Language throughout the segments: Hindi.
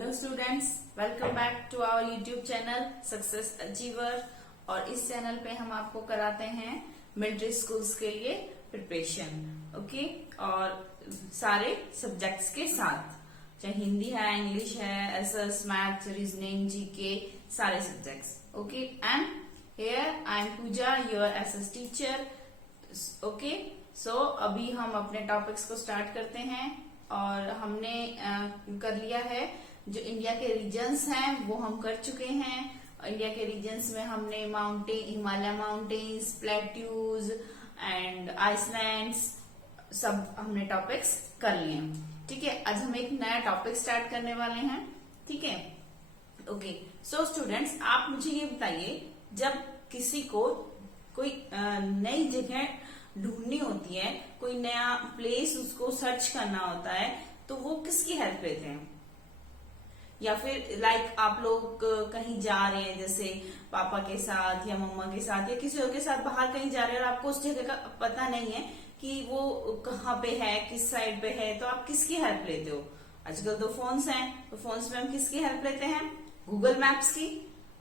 Hello students, welcome back to our YouTube channel success achiever. और इस चैनल पे हम आपको कराते हैं मिलिट्री स्कूल्स के लिए प्रिपरेशन, ओके। और सारे सब्जेक्ट्स के साथ, चाहे हिंदी है, इंग्लिश है, एसएस, मैथ्स, रीजनिंग, जीके, सारे subjects, okay. And here I am Pooja, your SS teacher, okay. So अभी हम अपने टॉपिक्स को स्टार्ट करते हैं। और हमने कर लिया है जो इंडिया के रीजन्स हैं वो हम कर चुके हैं। इंडिया के रीजन्स में हमने mountain, Himalaya mountains, plateaus and islands, सब हमने टॉपिक्स कर लिए, ठीक है। आज हम एक नया टॉपिक स्टार्ट करने वाले हैं, ठीक है, ओके। सो स्टूडेंट्स, आप मुझे ये बताइए, जब किसी को कोई नई जगह ढूंढनी होती है, कोई नया प्लेस उसको सर्च करना होता है, तो वो किसकी हेल्प लेते हैं? या फिर लाइक आप लोग कहीं जा रहे हैं, जैसे पापा के साथ या मम्मा के साथ या किसी और के साथ बाहर कहीं जा रहे हैं और आपको उस जगह का पता नहीं है कि वो कहाँ पे है, किस साइड पे है, तो आप किसकी हेल्प लेते हो? आजकल तो फोन्स हैं, तो फोन्स में हम किसकी हेल्प लेते हैं? गूगल मैप्स की,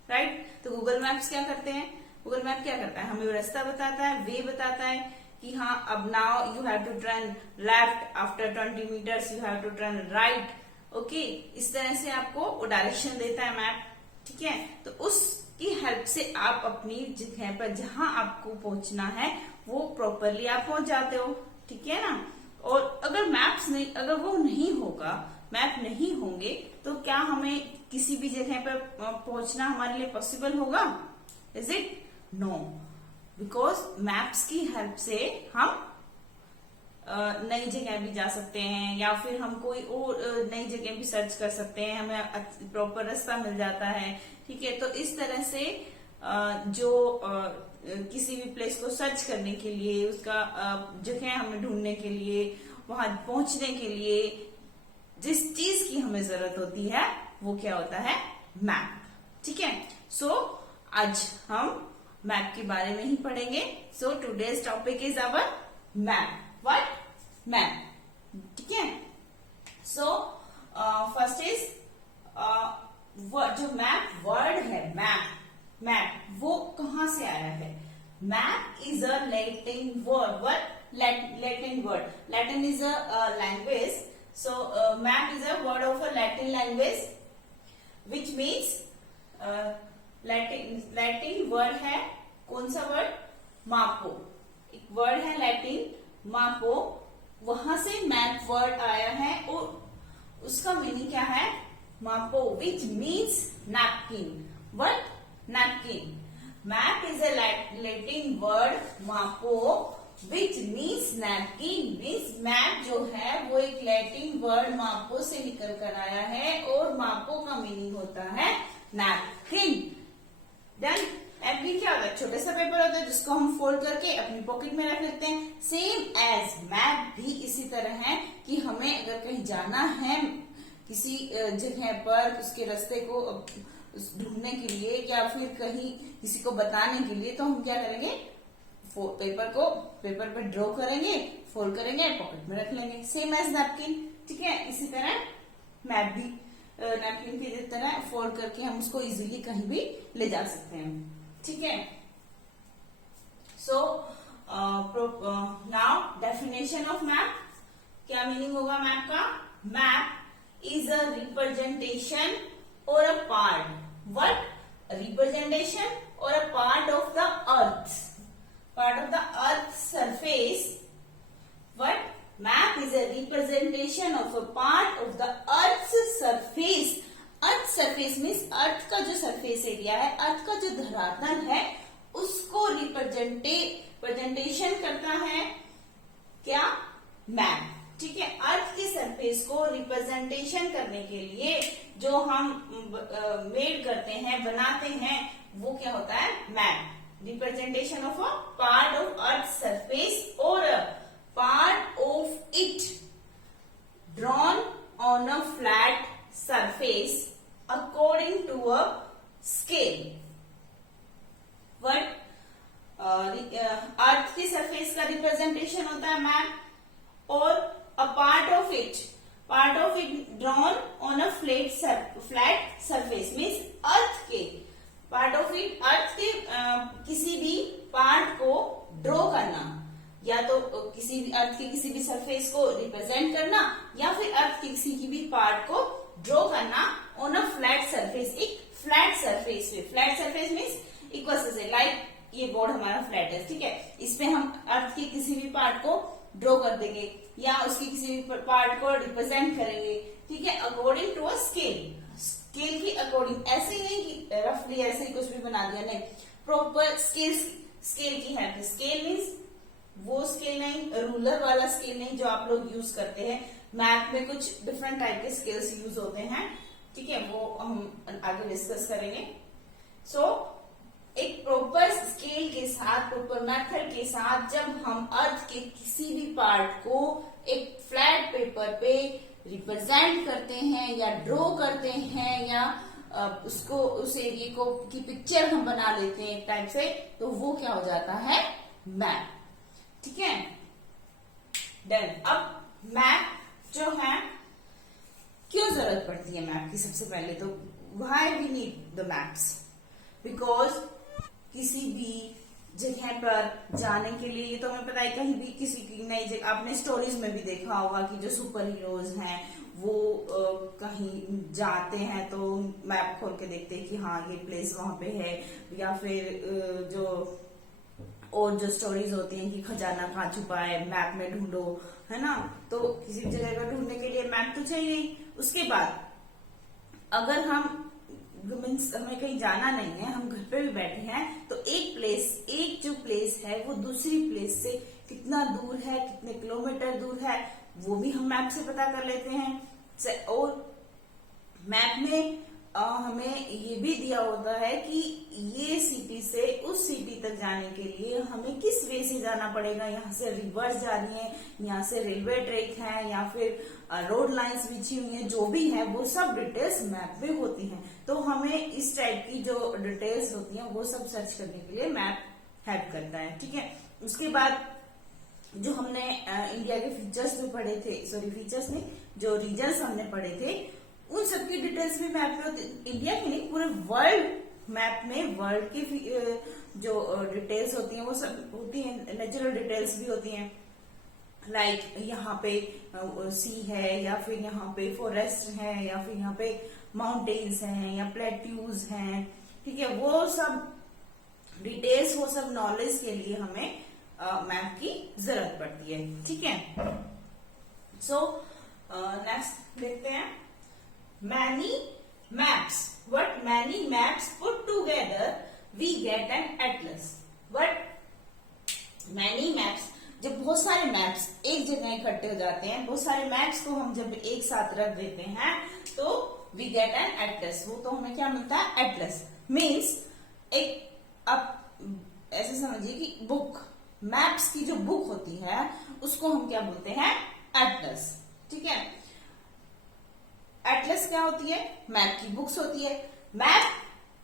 राइट। तो गूगल मैप्स क्या करते हैं? गूगल मैप क्या करता है? हमें रास्ता बताता है, वे बताता है कि हाँ, अब now you have to turn left, after 20 metres you have to turn right, okay. इस तरह से आपको डायरेक्शन देता है मैप, ठीक है। तो उसकी हेल्प से आप अपनी जगह पर जहां आपको पहुंचना है वो प्रॉपरली आप पहुंच जाते हो, ठीक है ना। और अगर मैप्स नहीं, अगर वो नहीं होगा, मैप नहीं होंगे, तो क्या हमें किसी भी जगह पर पहुंचना हमारे लिए पॉसिबल होगा? Is it? No, because maps की हेल्प से हम नई जगह भी जा सकते हैं, या फिर हम कोई और नई जगह भी सर्च कर सकते हैं, हमें प्रॉपर रास्ता मिल जाता है, ठीक है। तो इस तरह से जो किसी भी प्लेस को सर्च करने के लिए, उसका जगह हमें ढूंढने के लिए, वहां पहुंचने के लिए जिस चीज की हमें जरूरत होती है वो क्या होता है? मैप, ठीक है। सो आज हम मैप के बारे में ही पढ़ेंगे। So today's topic is our map. What? Map, ठीक है। सो फर्स्ट इज जो मैप वर्ड है, मैप, मैप वो कहां से आया है? Map is a Latin word. What? Latin word. Latin is a language. So map is a word of a Latin language which means Latin word है, कौन सा वर्ड? मापो। एक वर्ड है लैटिन मापो, वहां से मैप वर्ड आया है और उसका मीनिंग क्या है? Mappa, which means napkin. What? Napkin. Map is a Latin word mappa which means napkin. Means map जो है वो एक लैटिन वर्ड मापो से निकल कर आया है और मापो का मीनिंग होता है नैपकिन। देन नैपकिन क्या होता है? छोटा सा पेपर होता है जिसको हम फोल्ड करके अपनी पॉकेट में रख लेते हैं। सेम एज मैप भी इसी तरह है कि हमें अगर कहीं जाना है किसी जगह पर, उसके रास्ते को ढूंढने के लिए या फिर कहीं किसी को बताने के लिए, तो हम क्या करेंगे? पेपर पे ड्रॉ करेंगे, फोल्ड करेंगे, पॉकेट में रख लेंगे। सेम एज नैपकिन, ठीक है। इसी तरह मैप भी नैपकिन की तरह फोल्ड करके हम उसको इजीली कहीं भी ले जा सकते हैं, ठीक है। So now definition of map. क्या मीनिंग होगा मैप का? मैप इज अ रिप्रेजेंटेशन और अ पार्ट। व्हाट? रिप्रेजेंटेशन और a part of the earth, part of the earth's surface. What? Map is a representation of a part of the earth's surface. Earth surface means earth का जो surface area है, earth का जो धरातल है, उसको representation करता है क्या? मैप, ठीक है। अर्थ की सरफेस को रिप्रेजेंटेशन करने के लिए जो हम मेड करते हैं, बनाते हैं, वो क्या होता है? Map. Representation of a part of Earth's surface or a part of it drawn on a flat surface according to a scale. What? अर्थ की सरफेस का रिप्रेजेंटेशन होता है मैप, और a part of it, part of it drawn on a flat surface means earth के पार्ट ऑफ इट, अर्थ के किसी भी पार्ट को ड्रॉ करना, या तो किसी भी अर्थ के किसी भी सरफेस को रिप्रेजेंट करना, या फिर अर्थ के किसी की भी पार्ट को ड्रॉ करना ऑन अ फ्लैट सरफेस, एक फ्लैट सरफेस पे। फ्लैट सरफेस मीन्स इक्वल से, लाइक ये बोर्ड हमारा फ्लैट है, ठीक है, इसमें हम अर्थ के किसी भी पार्ट को ड्रॉ कर देंगे या उसके किसी भी पार्ट को रिप्रेजेंट करेंगे, ठीक है, according to a scale. Scale की अकॉर्डिंग, ऐसे ही नहीं कि रफली ऐसे ही कुछ भी बना दिया, नहीं, प्रॉपर स्केल की हेल्प। स्केल मीन्स वो स्केल नहीं, रूलर वाला स्केल नहीं जो आप लोग यूज करते हैं। मैथ में कुछ डिफरेंट टाइप के स्केल्स यूज होते हैं, ठीक है, वो हम आगे डिस्कस करेंगे। सो एक प्रॉपर स्केल के साथ, प्रॉपर मेथड के साथ जब हम अर्थ के किसी भी पार्ट को एक फ्लैट पेपर पे रिप्रेजेंट करते हैं या ड्रॉ करते हैं, या उसको उस एरिया को की पिक्चर हम बना लेते हैं एक टाइप से, तो वो क्या हो जाता है, मैप, ठीक है। देन अब मैप जो है, क्यों जरूरत पड़ती है मैप की? सबसे पहले तो why we need the maps, because किसी भी जगह पर जाने के लिए, ये तो हमें पता है, कहीं भी किसी की नई जगह, आपने स्टोरीज में भी देखा होगा कि जो सुपर हीरोज हैं वो कहीं जाते हैं तो मैप खोल के देखते हैं कि हाँ ये प्लेस वहां पे है, या फिर जो और जो स्टोरीज होती हैं कि खजाना कहाँ छुपा है, मैप में ढूंढो, है ना। तो किसी भी जगह को ढूंढने के लिए मैप तो चाहिए ही। उसके बाद अगर हम मीन्स हमें कहीं जाना नहीं है, हम घर पे भी बैठे हैं, तो एक जो प्लेस है वो दूसरी प्लेस से कितना दूर है, कितने किलोमीटर दूर है, वो भी हम मैप से पता कर लेते हैं। और मैप में हमें ये भी दिया होता है कि ये सिटी से उस सिटी तक जाने के लिए हमें किस वे से जाना पड़ेगा, यहाँ से रिवर्स जा रही है, यहाँ से रेलवे ट्रैक है, या फिर रोड लाइंस बिछी हुई है, जो भी है वो सब डिटेल्स मैप में होती हैं। तो हमें इस टाइप की जो डिटेल्स होती हैं वो सब सर्च करने के लिए मैप हेल्प करता है, ठीक है। उसके बाद जो हमने इंडिया के फीचर्स में पढ़े थे, सॉरी फीचर्स नहीं, जो रीजन्स हमने पढ़े थे, उन सबकी डिटेल्स भी मैप में होती है। इंडिया की नहीं, पूरे वर्ल्ड मैप में वर्ल्ड की जो डिटेल्स होती हैं वो सब होती हैं। नेचुरल डिटेल्स भी होती हैं, लाइक यहाँ पे सी है, या फिर यहाँ पे फॉरेस्ट है, या फिर यहाँ पे माउंटेन्स हैं, या प्लेट्यूज हैं, ठीक है। वो सब डिटेल्स, वो सब नॉलेज के लिए हमें मैप की जरूरत पड़ती है, ठीक है। सो नेक्स्ट देखते हैं, many maps. What many maps put together we get an atlas. What many maps, जब बहुत सारे मैप्स एक जगह इकट्ठे हो जाते हैं, बहुत सारे मैप्स को हम जब एक साथ रख देते हैं तो वी गेट एन एटलस। वो तो हमें क्या मिलता है, एटलस मीन्स एक, आप ऐसे समझिए कि बुक, मैप्स की जो बुक होती है उसको हम क्या बोलते हैं, एटलस, ठीक है। एटलस क्या होती है, मैप की बुक्स होती है। मैप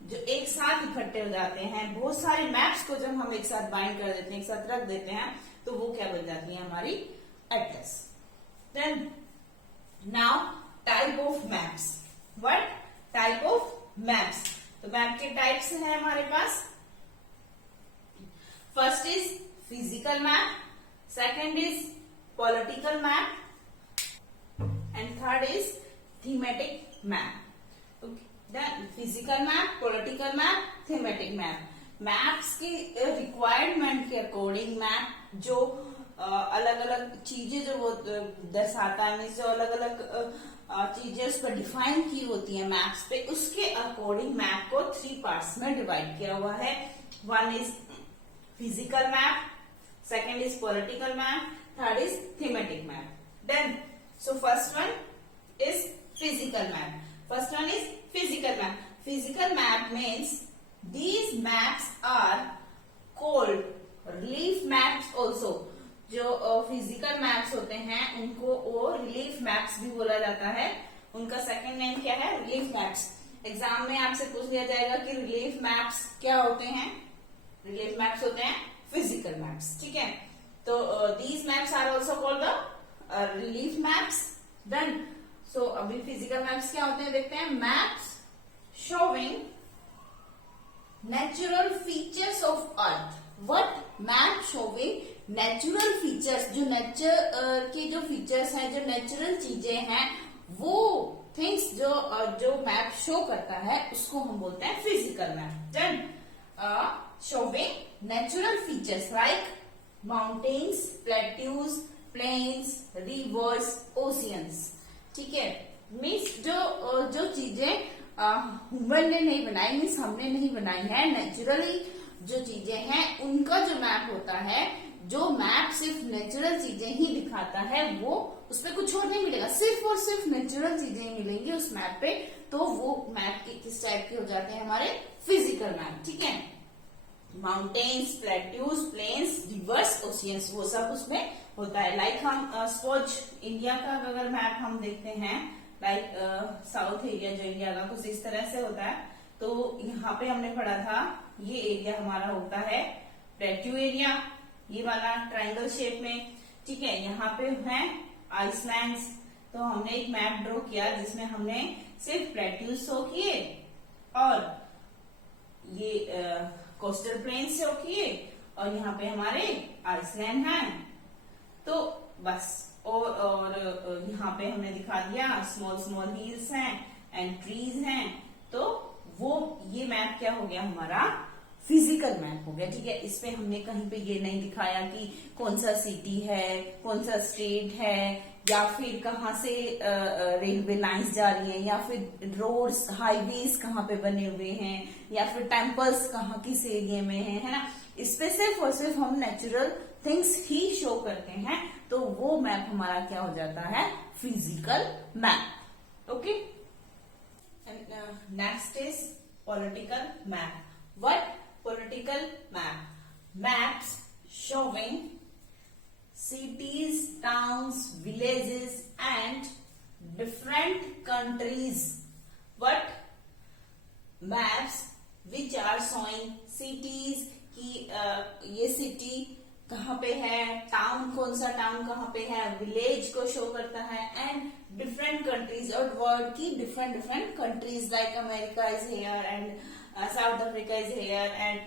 जो एक साथ इकट्ठे हो जाते हैं, बहुत सारे मैप्स को जब हम एक साथ बाइंड कर देते हैं, एक साथ रख देते हैं, तो वो क्या बन जाती है, हमारी atlas. Then now type of maps. What type of maps? तो मैप के टाइप्स हैं हमारे पास। First is physical map, second is political map, and third is thematic map. Then physical map, political map, thematic map. Maps की रिक्वायरमेंट के अकॉर्डिंग मैप जो अलग अलग चीजें जो वो दर्शाता है, जो अलग अलग चीजें उस पर डिफाइन की होती है मैप्स पे, उसके अकॉर्डिंग मैप को 3 पार्ट्स में डिवाइड किया हुआ है। One is physical map, second is political map, third is thematic map. Then so first one is physical map. First one is physical map. Physical map means these maps are called relief maps also. जो फिजिकल मैप्स होते हैं उनको वो रिलीफ मैप्स भी बोला जाता है। उनका सेकंड नेम क्या है, रिलीफ मैप्स। एग्जाम में आपसे पूछ लिया जाएगा कि रिलीफ मैप्स क्या होते हैं। रिलीफ मैप्स होते हैं फिजिकल मैप्स, ठीक है। तो these maps are also called the relief maps. Then तो अभी फिजिकल मैप्स क्या होते हैं देखते हैं। Maps showing natural features of earth. What? Map showing natural features, जो नेचर के जो फीचर्स हैं, जो नेचुरल चीजें हैं, वो थिंग्स जो मैप शो करता है उसको हम बोलते हैं physical map. Then showing natural features like mountains, plateaus, plains, rivers, oceans. ठीक है, मीन्स जो चीजें ह्यूमन ने नहीं बनाई, मीन्स हमने नहीं बनाई है, नेचुरली जो चीजें हैं उनका जो मैप होता है, जो मैप सिर्फ नेचुरल चीजें ही दिखाता है, वो उसपे कुछ और नहीं मिलेगा, सिर्फ और सिर्फ नेचुरल चीजें ही मिलेंगी उस मैप पे। तो वो मैप के किस टाइप के हो जाते हैं? हमारे फिजिकल मैप। ठीक है, mountains, plateaus, plains, rivers, oceans, वो सब उसमें होता है। लाइक हम सपोज इंडिया का अगर मैप हम देखते हैं, लाइक साउथ एरिया जो इंडिया का कुछ इस तरह से होता है, तो यहाँ पे हमने पढ़ा था ये एरिया हमारा होता है प्लेट्यू एरिया, ये वाला ट्रायंगल शेप में। ठीक है, यहाँ पे है आइसलैंड्स। तो हमने एक मैप ड्रॉ किया जिसमें हमने सिर्फ प्लेट्यूज शो किए और ये कोस्टल प्लेन शो किए और यहाँ पे हमारे आइसलैंड है। तो बस और यहाँ पे हमने दिखा दिया स्मॉल स्मॉल हिल्स हैं एंड ट्रीज हैं। तो वो ये मैप क्या हो गया? हमारा फिजिकल मैप हो गया। ठीक है, इस पे हमने कहीं पे ये नहीं दिखाया कि कौन सा सिटी है, कौन सा स्टेट है, या फिर कहाँ से रेलवे लाइंस जा रही हैं, या फिर रोड्स, हाईवेज कहाँ पे बने हुए हैं, या फिर टेम्पल्स कहाँ किस एरिया में है ना। इस पे सिर्फ और सिर्फ हम नेचुरल थिंग्स ही शो करते हैं, तो वो मैप हमारा क्या हो जाता है? Physical map. Okay, next is political map. What? Political map. Maps showing cities, towns, villages and different countries. What? Maps which are showing cities की ये सिटी कहाँ पे है, टाउन कौन सा टाउन कहाँ पे है, विलेज को शो करता है, एंड डिफरेंट कंट्रीज और वर्ल्ड की different countries like America is here and South Africa is here and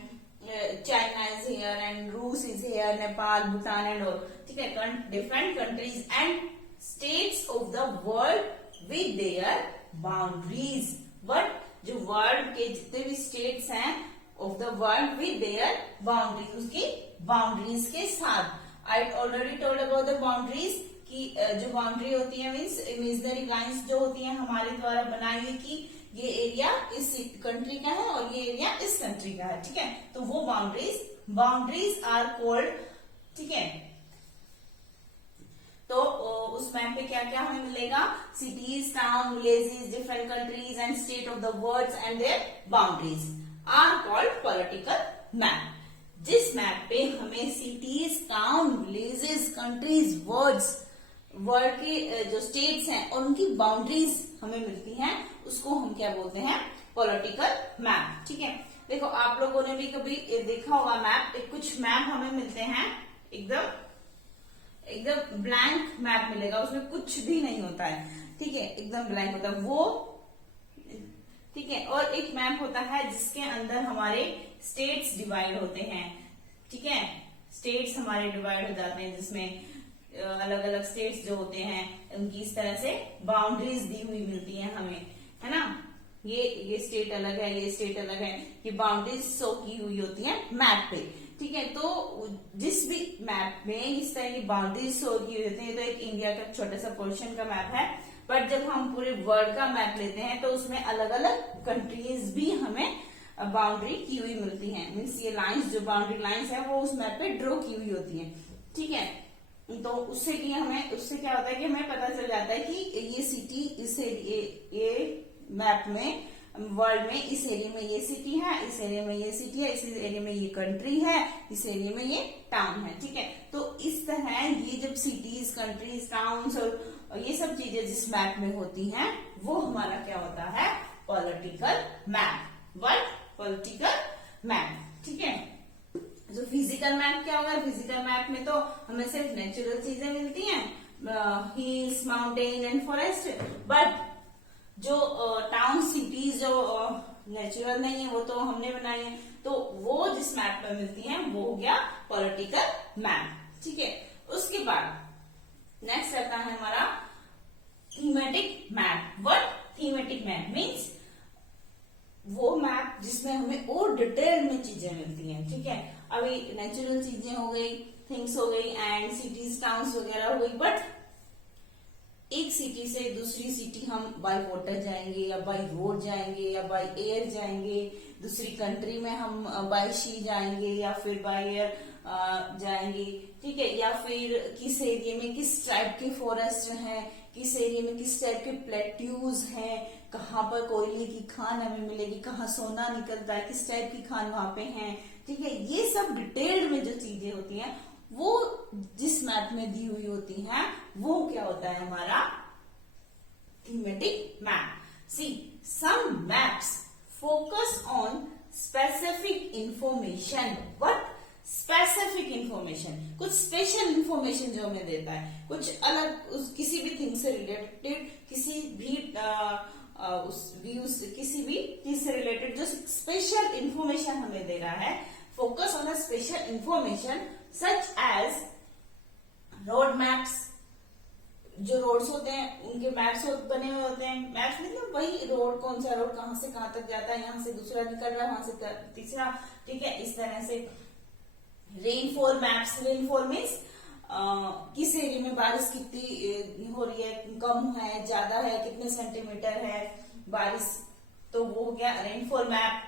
China is here and Russia is here, Nepal, Bhutan and all. ठीक है, different countries and states of the world with their boundaries. But जो वर्ल्ड के जितने भी स्टेट्स हैं of the world with their boundaries, उसकी बाउंड्रीज के साथ। I already told about the boundaries कि जो बाउंड्री होती है मीन्स इमेजिनरी लाइंस जो होती हैं हमारे द्वारा बनाई हुई कि ये एरिया इस कंट्री का है और ये एरिया इस कंट्री का है। ठीक है, तो वो बाउंड्रीज आर कॉल्ड। ठीक है, तो उस मैप पे क्या क्या हमें मिलेगा? Cities, town, villages, different countries and state of the words and their boundaries are called political map. जिस मैप पे हमें cities, town, villages, countries, world के जो स्टेट्स हैं और उनकी बाउंड्रीज हमें मिलती हैं, उसको हम क्या बोलते हैं? Political map. ठीक है, देखो आप लोगों ने भी कभी देखा होगा मैप, कुछ मैप हमें मिलते हैं एकदम ब्लैंक मैप मिलेगा, उसमें कुछ भी नहीं होता है। ठीक है, एकदम ब्लैंक होता है वो। ठीक है, और एक मैप होता है जिसके अंदर हमारे स्टेट्स डिवाइड होते हैं। ठीक है, स्टेट्स हमारे डिवाइड हो जाते हैं जिसमें अलग अलग स्टेट्स जो होते हैं उनकी इस तरह से बाउंड्रीज दी हुई मिलती हैं हमें, है ना। ये स्टेट अलग है, ये स्टेट अलग है, ये बाउंड्रीज शो की हुई होती है मैप पे। ठीक है, तो जिस भी मैप में इस तरह की बाउंड्रीज शो की हुई होती है, तो एक इंडिया का छोटा सा पोर्शन का मैप है, बट जब हम पूरे वर्ल्ड का मैप लेते हैं तो उसमें अलग अलग कंट्रीज भी हमें बाउंड्री की हुई मिलती हैं। मीन्स ये लाइंस जो बाउंड्री लाइंस है वो उस मैप पे ड्रॉ की हुई होती है। ठीक है, तो उससे क्या होता है कि हमें पता चल जाता है कि ये सिटी ये मैप में वर्ल्ड में इस एरिया में ये सिटी है, इस एरिया में ये सिटी है, इस एरिया में ये कंट्री है, इस एरिया में ये टाउन है। ठीक है, तो इस तरह ये जब सिटीज, कंट्रीज, टाउन्स और ये सब चीजें जिस मैप में होती हैं वो हमारा क्या होता है? Political map. What? Political map. ठीक है, जो फिजिकल मैप क्या होगा? फिजिकल मैप में तो हमें सिर्फ नेचुरल चीजें मिलती हैं, hills, mountain and forest. But जो टाउन सिटीज जो नेचुरल नहीं है वो तो हमने बनाई है, तो वो जिस मैप में मिलती हैं वो हो गया पॉलिटिकल मैप। ठीक है, उसके बाद नेक्स्ट आता है हमारा thematic map. What thematic map means वो मैप जिसमें हमें और डिटेल में चीजें मिलती हैं। ठीक है, अभी नेचुरल चीजें हो गई, थिंग्स हो गई एंड सिटीज टाउन्स वगैरह हो गई, बट एक सिटी से दूसरी सिटी हम बाय वाटर जाएंगे या बाय रोड जाएंगे या बाय एयर जाएंगे, दूसरी कंट्री में हम बाय सी जाएंगे या फिर बाय एयर जाएंगे। ठीक है, या फिर किस एरिया में किस टाइप के फॉरेस्ट हैं, किस एरिया में किस टाइप के प्लेट्यूज हैं, कहाँ पर कोयले की खान हमें मिलेगी, कहाँ सोना निकलता है, किस टाइप की खान वहां पे है। ठीक है, ये सब डिटेल्ड में जो चीजें होती हैं वो जिस मैप में दी हुई होती हैं वो क्या होता है हमारा thematic map. See some maps focus on specific information. What specific information, कुछ स्पेशल इंफॉर्मेशन जो हमें देता है, कुछ अलग किसी भी थिंग से रिलेटेड, किसी भी किसी भी चीज से रिलेटेड जो स्पेशल इंफॉर्मेशन हमें दे रहा है। Focus on a special information such as road maps. जो रोड्स होते हैं उनके मैप्स बने हुए होते हैं। मैप्स मतलब वही रोड, कौन सा रोड कहां से कहां तक जाता है, यहाँ से दूसरा निकल रहा है, वहां से तीसरा। ठीक है, इस तरह से रेनफॉल मैप्स। रेनफॉल मीन्स किस एरिया में बारिश कितनी हो रही है, कम है, ज्यादा है, कितने सेंटीमीटर है बारिश, तो वो हो गया rainfall map.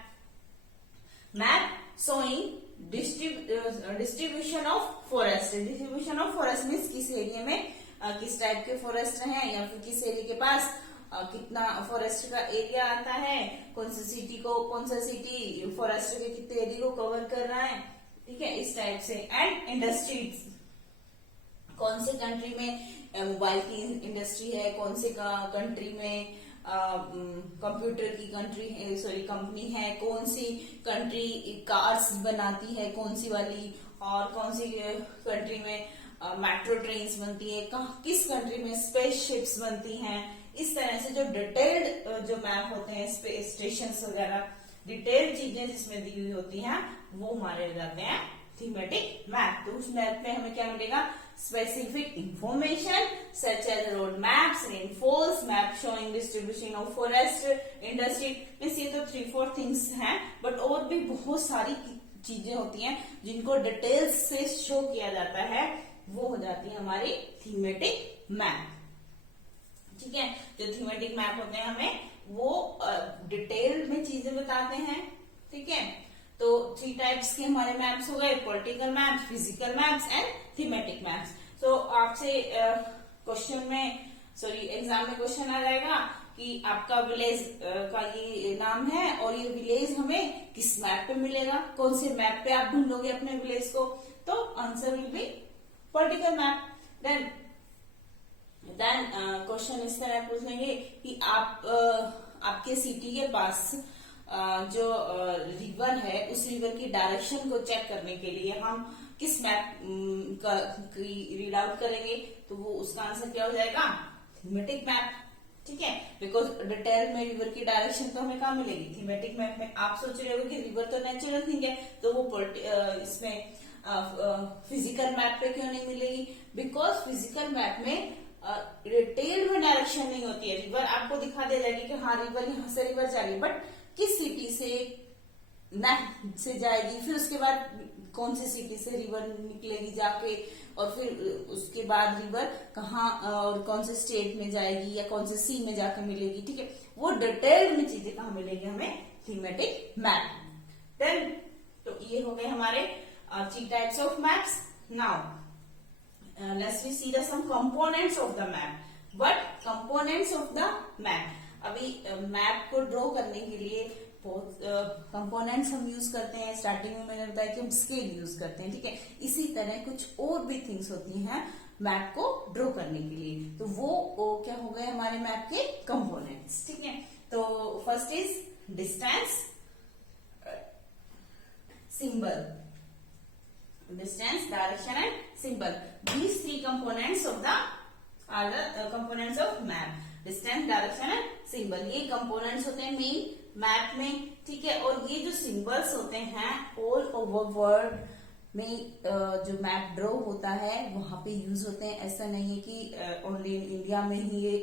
Map showing distribution of forest. Distribution of forest means किस एरिया में किस टाइप के फॉरेस्ट हैं, या फिर किस एरिया के पास कितना फॉरेस्ट का एरिया आता है, कौन सा सिटी फॉरेस्ट के कितने एरिया को कवर कर रहा है। ठीक है, इस टाइप से। एंड इंडस्ट्रीज, कौन से कंट्री में मोबाइल की इंडस्ट्री है, कौन से कंट्री में कंप्यूटर की कंपनी है, कौन सी कंट्री कार्स बनाती है, कौन सी वाली, और कौन सी कंट्री में मेट्रो ट्रेन्स बनती है, किस कंट्री में स्पेस शिप्स बनती हैं। इस तरह से जो डिटेल्ड जो मैप होते हैं, स्पेस स्टेशन वगैरह, डिटेल्ड चीजें जिसमें दी हुई होती हैं वो हमारे हो जाते हैं थीमेटिक मैप। तो उस मैप में हमें क्या मिलेगा, specific information such as road maps, rainfalls, map showing distribution of forest, industry. ये तो 3-4 थिंग्स हैं, बट और भी बहुत सारी चीजें होती हैं जिनको डिटेल्स से शो किया जाता है, वो हो जाती है हमारी थीमेटिक मैप। ठीक है, जो थीमेटिक मैप होते हैं हमें वो डिटेल में चीजें बताते हैं। ठीक है, तो 3 टाइप्स के हमारे मैप्स हो गए, political maps, physical maps and thematic maps. तो आपसे क्वेश्चन में एग्जाम में क्वेश्चन आ जाएगा कि आपका विलेज का ये नाम है और ये विलेज हमें किस मैप पे मिलेगा, कौन से मैप पे आप ढूंढोगे अपने विलेज को, तो answer will be political map. Then question इस तरह पूछ लेंगे कि आपके सिटी के पास जो रिवर है उस रिवर की डायरेक्शन को चेक करने के लिए हम किस मैप का रीड आउट करेंगे, तो वो उसका आंसर क्या हो जाएगा, थीमेटिक मैप। ठीक है, बिकॉज डिटेल में रिवर की डायरेक्शन तो हमें कहाँ मिलेगी, थीमेटिक मैप में। आप सोच रहे हो कि रिवर तो नेचुरल थिंग है, तो वो इसमें फिजिकल मैप पे क्यों नहीं मिलेगी, बिकॉज फिजिकल मैप में डिटेल में डायरेक्शन नहीं होती है। रिवर आपको दिखा दे जाएगी कि हाँ रिवर यहाँ से रिवर जा रही है, बट किस सिटी से मैप से जाएगी, फिर उसके बाद कौन सी सिटी से रिवर निकलेगी जाके, और फिर उसके बाद रिवर कहाँ और कौन से स्टेट में जाएगी या कौन से सी में जाकर मिलेगी। ठीक है, वो डिटेल में चीजें कहाँ मिलेगी हमें, थीमेटिक मैप। देन तो ये हो गए हमारे 3 types of maps. Now let's we see the some components of the map. What components of the map. अभी मैप को ड्रॉ करने के लिए बहुत कंपोनेंट्स हम यूज करते हैं। स्टार्टिंग में मैंने बताया कि हम स्केल यूज करते हैं। ठीक है, इसी तरह कुछ और भी थिंग्स होती हैं मैप को ड्रॉ करने के लिए, तो वो क्या हो गए हमारे मैप के कंपोनेंट्स। ठीक है, तो first is distance, symbol, distance, direction and symbol. These 3 components of the are the components of map, distance, direction and symbol. ये कंपोनेंट्स होते हैं मेन मैप में, ठीक है। और ये जो सिंबल्स होते हैं ऑल ओवर वर्ल्ड में जो मैप ड्रॉ होता है वहां पे यूज होते हैं। ऐसा नहीं है कि ओनली इंडिया में ही ये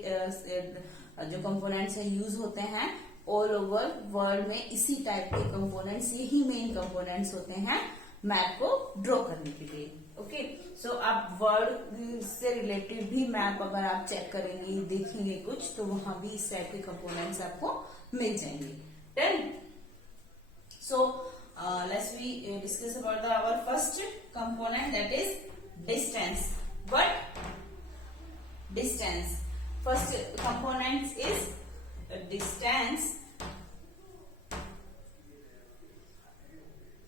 जो कंपोनेंट्स है यूज होते हैं, ऑल ओवर वर्ल्ड में इसी टाइप के कंपोनेंट्स, यही मेन कंपोनेंट्स होते हैं मैप को ड्रॉ करने के लिए। ओके, सो आप वर्ड से रिलेटेड भी मैप अगर आप चेक करेंगे, देखेंगे कुछ, तो वहां भी इस टाइप के कंपोनेंट्स आपको मिल जाएंगे। Then so let's we discuss about our first component, that is distance. What distance? First component is distance.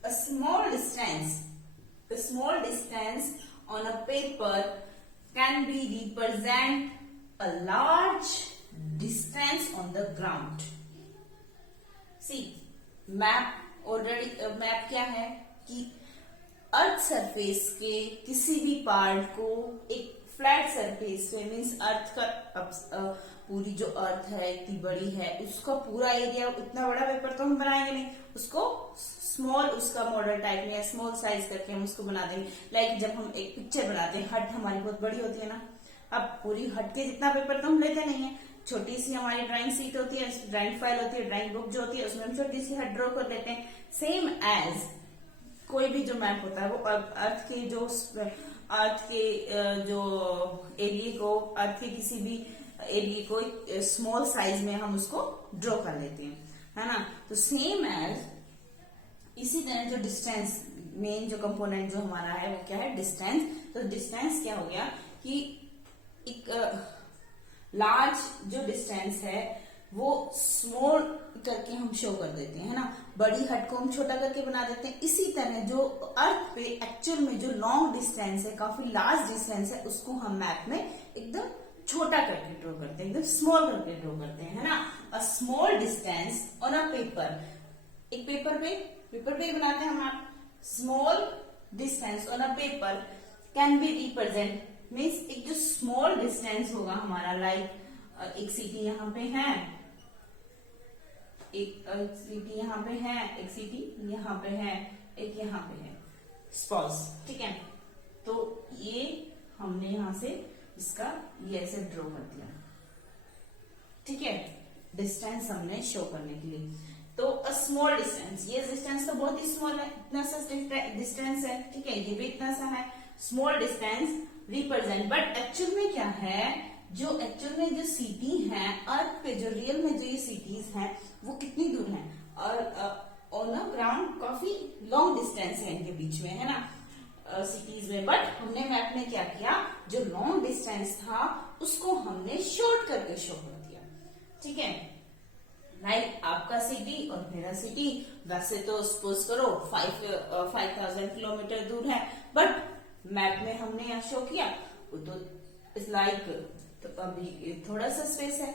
A small distance on a paper can be represent a large distance on the ground. See, map already map क्या है कि अर्थ सरफेस के किसी भी पार्ट को एक फ्लैट सरफेस पे, मीन्स अर्थ का पूरी जो अर्थ है इतनी बड़ी है, उसका पूरा एरिया, इतना बड़ा पेपर तो हम बनाएंगे नहीं, उसको स्मॉल, उसका मॉडल टाइप में स्मॉल साइज करके हम उसको बना देंगे। लाइक जब हम एक पिक्चर बनाते हैं, हट हमारी बहुत बड़ी होती है ना, अब पूरी हट के जितना पेपर तो हम लेते नहीं है, छोटी सी हमारी ड्राइंग सीट होती है, ड्राइंग फाइल होती है, ड्राइंग बुक जो होती है, उसमें हम छोटी सी हट ड्रॉ कर देते हैं। सेम एज कोई भी जो मैप होता है वो अर्थ के जो एरिया को, अर्थ के किसी भी एरिया को स्मॉल साइज में हम उसको ड्रॉ कर लेते हैं, है ना। तो सेम एज इसी तरह जो डिस्टेंस, मेन जो कंपोनेंट जो हमारा है वो क्या है, डिस्टेंस। तो डिस्टेंस क्या हो गया कि एक लार्ज जो डिस्टेंस है वो स्मॉल करके हम शो कर देते हैं, है ना। बड़ी हट को हम छोटा करके बना देते हैं। इसी तरह जो अर्थ पे एक्चुअल में जो लॉन्ग डिस्टेंस है, काफी लार्ज डिस्टेंस है, उसको हम मैप में एकदम छोटा करके ड्रॉ करते हैं, एकदम स्मॉल करके ड्रॉ करते हैं, है ना। A small distance on a paper, एक पेपर पे बनाते हैं हम map. Small distance on a paper can be represent, means एक जो स्मॉल डिस्टेंस होगा हमारा, लाइक एक सिटी यहाँ पे है, एक सिटी यहाँ पे है, एक सिटी यहाँ पे है, एक यहाँ पे है, स्पॉज, ठीक है। तो ये हमने यहां से इसका ये ऐसे ड्रॉ कर दिया, ठीक है, डिस्टेंस हमने शो करने के लिए। तो अ स्मॉल डिस्टेंस, ये डिस्टेंस तो बहुत ही स्मॉल है, इतना सा डिस्टेंस है, ठीक है, ये भी इतना सा है, small distance represent. But actual में क्या है, जो एक्चुअल में जो सिटी है अर्थ पे, जो रियल में जो ये सिटीज हैं वो कितनी दूर हैं, और ऑन द ग्राउंड काफी लॉन्ग डिस्टेंस है इनके बीच में, है ना, सिटीज में। बट हमने मैप में क्या किया, जो लॉन्ग डिस्टेंस था उसको हमने शॉर्ट करके शो कर दिया, ठीक है। लाइक आपका सिटी और मेरा सिटी वैसे तो सपोज करो 5000 किलोमीटर दूर है, बट मैप में हमने यहाँ शो किया वो तो इट्स लाइक, तो अभी थोड़ा सा स्पेस है,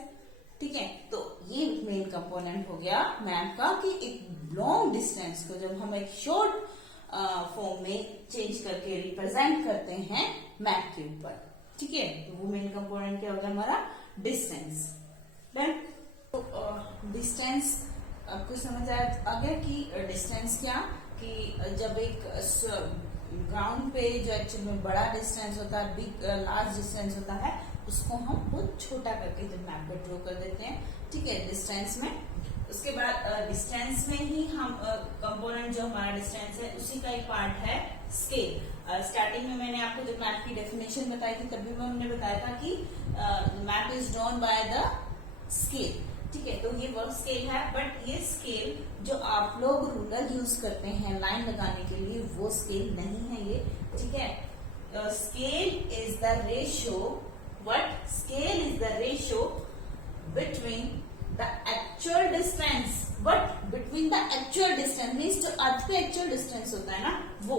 ठीक है। तो ये मेन कंपोनेंट हो गया मैप का कि एक लॉन्ग डिस्टेंस को जब हम एक शॉर्ट फॉर्म में चेंज करके रिप्रेजेंट करते हैं मैप के ऊपर, ठीक है। तो वो मेन कंपोनेंट क्या हो गया हमारा, डिस्टेंस। देन डिस्टेंस आपको समझ आ गया कि डिस्टेंस क्या, कि जब एक ग्राउंड पे जो एक्चुअल में बड़ा डिस्टेंस होता है, बिग लार्ज डिस्टेंस होता है, उसको हम बहुत छोटा करके जब मैप पे ड्रॉ कर देते हैं, ठीक है, डिस्टेंस में। उसके बाद डिस्टेंस में ही हम कंपोनेंट जो हमारा डिस्टेंस है उसी का एक पार्ट है स्केल। स्टार्टिंग में मैंने आपको जब मैप की डेफिनेशन बताई थी तभी हमने बताया था कि map is drawn by the scale, ठीक है। तो ये वर्क स्केल है, बट ये स्केल जो आप लोग रूलर यूज करते हैं लाइन लगाने के लिए, वो स्केल नहीं है ये, ठीक है। Scale is the ratio, what scale is the ratio between the actual distance, but between the actual distance means जो अर्थ पे एक्चुअल डिस्टेंस होता है ना, वो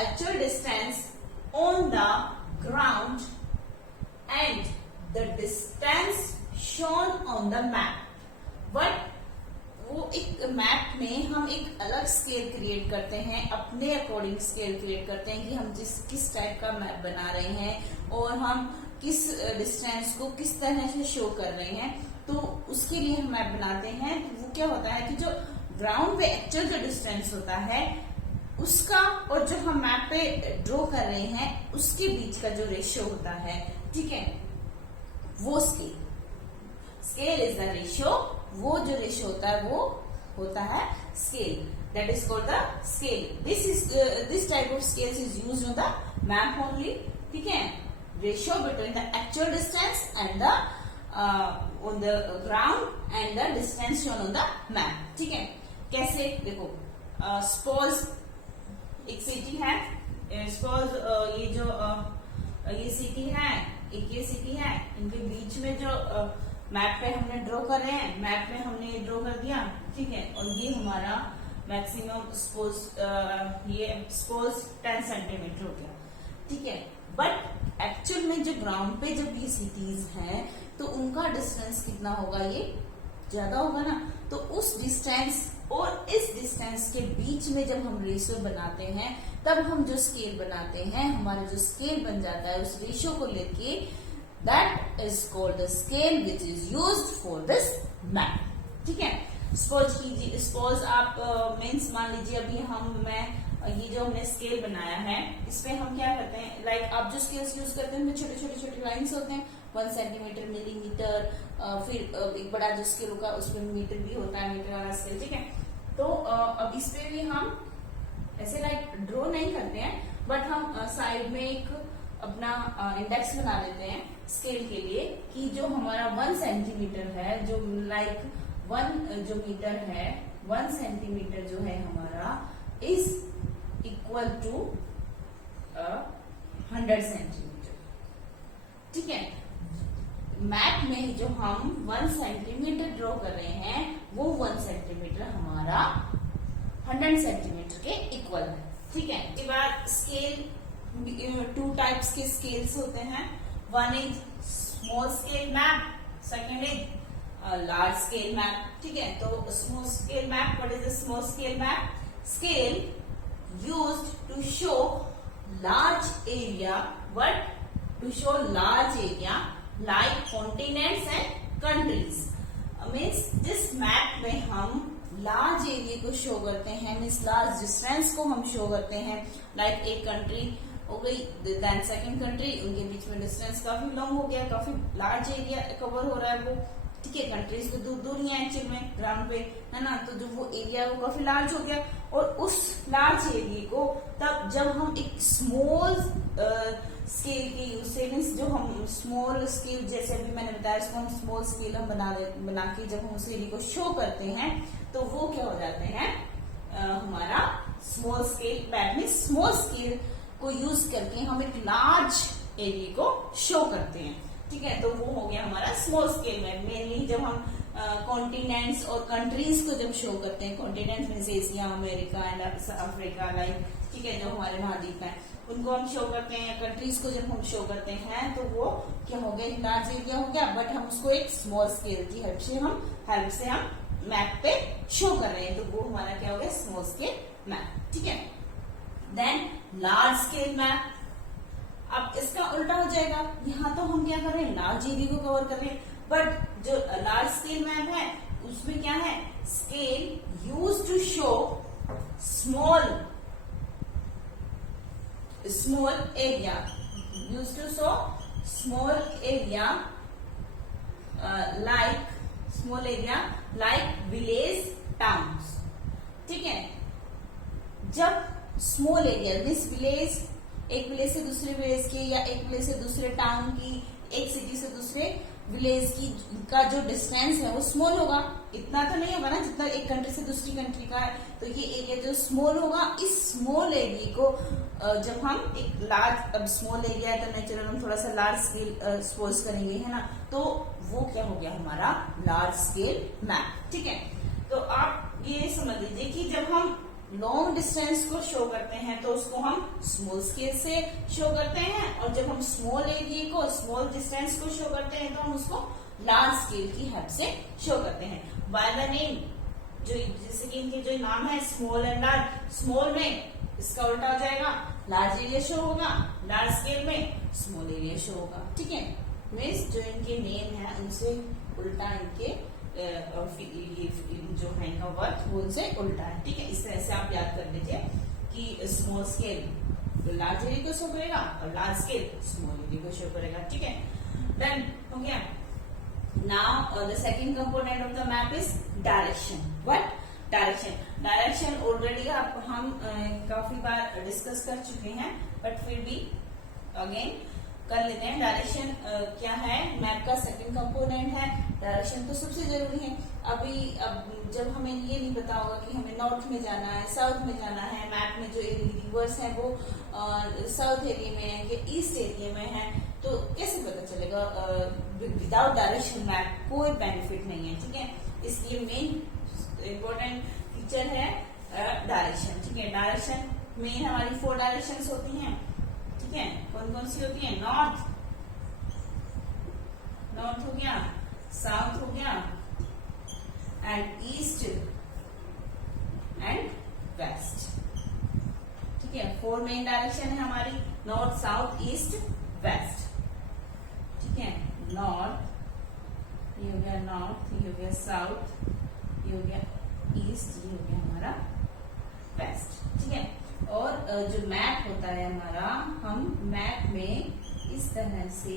actual distance on the ground and the distance shown on the map. But वो एक मैप में हम एक अलग स्केल क्रिएट करते हैं, अपने अकॉर्डिंग स्केल क्रिएट करते हैं कि हम किस टाइप का मैप बना रहे हैं, और हम किस डिस्टेंस को किस तरह से शो कर रहे हैं, तो उसके लिए हम मैप बनाते हैं। तो वो क्या होता है कि जो ग्राउंड पे एक्चुअल जो डिस्टेंस होता है उसका और जो हम मैप पे ड्रॉ कर रहे हैं उसके बीच का जो रेशियो होता है, ठीक है, वो स्केल इज द रेशियो। वो जो रेशियो होता है वो होता है scale, that is called the scale. This type of scales is used on the map only, ठीक है। Ratio between the actual distance and the on the ground and the distance shown on the map, ठीक है। कैसे, देखो, सपोज एक सिटी है, सपोज ये जो ये सिटी है, एक ये सिटी है, इनके बीच में जो मैप पे हमने ड्रॉ कर रहे हैं, मैप में हमने ये ड्रॉ कर दिया, ठीक है, और ये हमारा मैक्सिमम सपोज ये सपोज 10 सेंटीमीटर हो गया, ठीक है। बट एक्चुअल में जो ग्राउंड पे जब ये सिटीज हैं तो उनका डिस्टेंस कितना होगा, ये ज्यादा होगा ना। तो उस डिस्टेंस और इस डिस्टेंस के बीच में जब हम रेशियो बनाते हैं तब हम जो स्केल बनाते हैं, हमारा जो स्केल बन जाता है उस रेशियो को लेके, that is called the scale which is used for this map, ठीक है। सपोज आप मीन्स मान लीजिए अभी ये जो हमने स्केल बनाया है इस पे हम क्या करते हैं, लाइक आप जो स्केल्स यूज करते हैं छोटे छोटे छोटे लाइन्स होते हैं, 1 सेंटीमीटर, मिलीमीटर, फिर एक बड़ा जो स्केल होगा उसमें मीटर भी होता है, मीटर वाला स्केल, ठीक है। तो अब इस पे भी हम ऐसे लाइक ड्रॉ नहीं करते हैं, बट हम साइड में एक अपना इंडेक्स बना लेते हैं स्केल के लिए कि जो हमारा 1 सेंटीमीटर है, जो लाइक 1 जो मीटर है, 1 सेंटीमीटर जो है हमारा इज इक्वल टू 100 सेंटीमीटर, ठीक है। मैप में जो हम 1 सेंटीमीटर ड्रॉ कर रहे हैं वो 1 सेंटीमीटर हमारा 100 सेंटीमीटर के इक्वल है, ठीक है। इसके बाद स्केल, 2 टाइप्स के स्केल्स होते हैं, one is small scale map, second is large scale map, ठीक है। तो small scale map, what is the small scale map? Scale used to show large area, but to show large area like continents and countries, means जिस मैप में हम लार्ज एरिया को शो करते हैं, मीन्स लार्ज डिस्टेंस को हम शो करते हैं, लाइक एक कंट्री हो गई, देन सेकंड कंट्री, उनके बीच में डिस्टेंस काफी लॉन्ग हो गया, काफी लार्ज एरिया कवर हो रहा है वो, ठीक है। कंट्रीज तो दूर दूर ही है एक्चुअल में ग्राउंड पे, है ना। तो जो वो एरिया वो काफी लार्ज हो गया, और उस लार्ज एरिया को तब जब हम एक स्मॉल स्केल की यूज से, मीन्स जो हम स्मॉल स्केल, जैसे अभी मैंने बताया, इसको हम स्मॉल स्केल हम बना के जब हम उस एरिया को शो करते हैं तो वो क्या हो जाते हैं, हमारा स्मॉल स्केल मैप में स्मॉल स्केल को यूज करके हम एक लार्ज एरिया को शो करते हैं, ठीक है। तो वो हो गया हमारा स्मॉल स्केल मैप। मेनली जब हम कॉन्टिनेंट्स और कंट्रीज को जब शो करते हैं, कॉन्टिनेंट्स में से Asia, America and Africa, like, ठीक है, जो हमारे महाद्वीप हैं उनको हम शो करते हैं, कंट्रीज को जब हम शो करते हैं तो वो क्या हो गया, लार्ज एरिया हो गया, बट हम उसको एक स्मॉल स्केल की हेल्प से हम मैप पे शो कर रहे हैं, तो वो हमारा क्या हो गया, स्मॉल स्केल मैप, ठीक है। देन लार्ज स्केल मैप, अब इसका उल्टा हो जाएगा, यहाँ तो हम क्या कर रहे हैं, लार्ज एरिया को कवर कर रहे हैं, बट जो लार्ज स्केल मैप है उसमें क्या है, scale use to show small area, use to show small area like village, towns, ठीक है। जब स्मॉल एरिया मीन्स विलेज, एक विलेज से दूसरे विलेज के, या एक विलेज से दूसरे टाउन की, एक सिटी से दूसरे विलेज की का जो डिस्टेंस है वो स्मॉल होगा, इतना तो नहीं होगा ना जितना एक कंट्री से दूसरी कंट्री का है। तो ये एरिया जो स्मॉल होगा, इस स्मॉल एरिया को जब हम एक लार्ज, अब स्मॉल एरिया है तो नेचुरल हम थोड़ा सा लार्ज स्केल सपोज करेंगे, है ना, तो वो क्या हो गया हमारा लार्ज स्केल मैप, ठीक है। तो आप ये समझ लीजिए कि जब हम लॉन्ग डिस्टेंस को शो करते हैं तो उसको हम स्मॉल स्केल से शो करते हैं, और जब हम स्मॉल एरिया को, स्मॉल डिस्टेंस को शो करते हैं तो हम उसको लार्ज स्केल की हेल्प से शो करते हैं। बाय द नेम, जो जैसे कि इनके जो नाम है स्मॉल एंड लार्ज, स्मॉल में इसका उल्टा हो जाएगा, लार्ज एरिया शो होगा, लार्ज स्केल में स्मॉल एरिया शो होगा। ठीक है, मीन्स जो इनके नेम है उनसे उल्टा इनके जो है इनका वर्क वो उनसे उल्टा है। ठीक है, इस तरह से आप याद कर लीजिए कि स्मॉल स्केल लार्ज एरिया को शो करेगा और लार्ज स्केल स्मॉल एरिया को शो करेगा। ठीक है, देन हो गया। Now the second component of the map is direction. What? Direction. Direction already हम काफी बार डिस्कस कर चुके हैं, बट फिर भी अगेन कर लेते हैं। डायरेक्शन क्या है? मैप का सेकंड कंपोनेंट है। डायरेक्शन तो सबसे जरूरी है। अब जब हमें ये नहीं पता होगा कि हमें नॉर्थ में जाना है, साउथ में जाना है, मैप में जो रिवर्स है वो साउथ एरिया में है कि ईस्ट एरिया में है, तो कैसे पता चलेगा? विदाउट डायरेक्शन मैप कोई बेनिफिट नहीं है। ठीक है, इसलिए मेन इम्पोर्टेंट फीचर है डायरेक्शन। ठीक है, डायरेक्शन मेन हमारी 4 डायरेक्शंस होती हैं। ठीक है, कौन कौन सी होती है? नॉर्थ हो गया, साउथ हो गया, एंड ईस्ट एंड वेस्ट। ठीक है, 4 मेन डायरेक्शन है हमारी, नॉर्थ, साउथ, ईस्ट, वेस्ट। ठीक है, नॉर्थ, ये हो गया नॉर्थ, ये हो गया साउथ, ये हो गया ईस्ट, ये हो गया हमारा वेस्ट। ठीक है, और जो मैप होता है हमारा, हम मैप में इस तरह से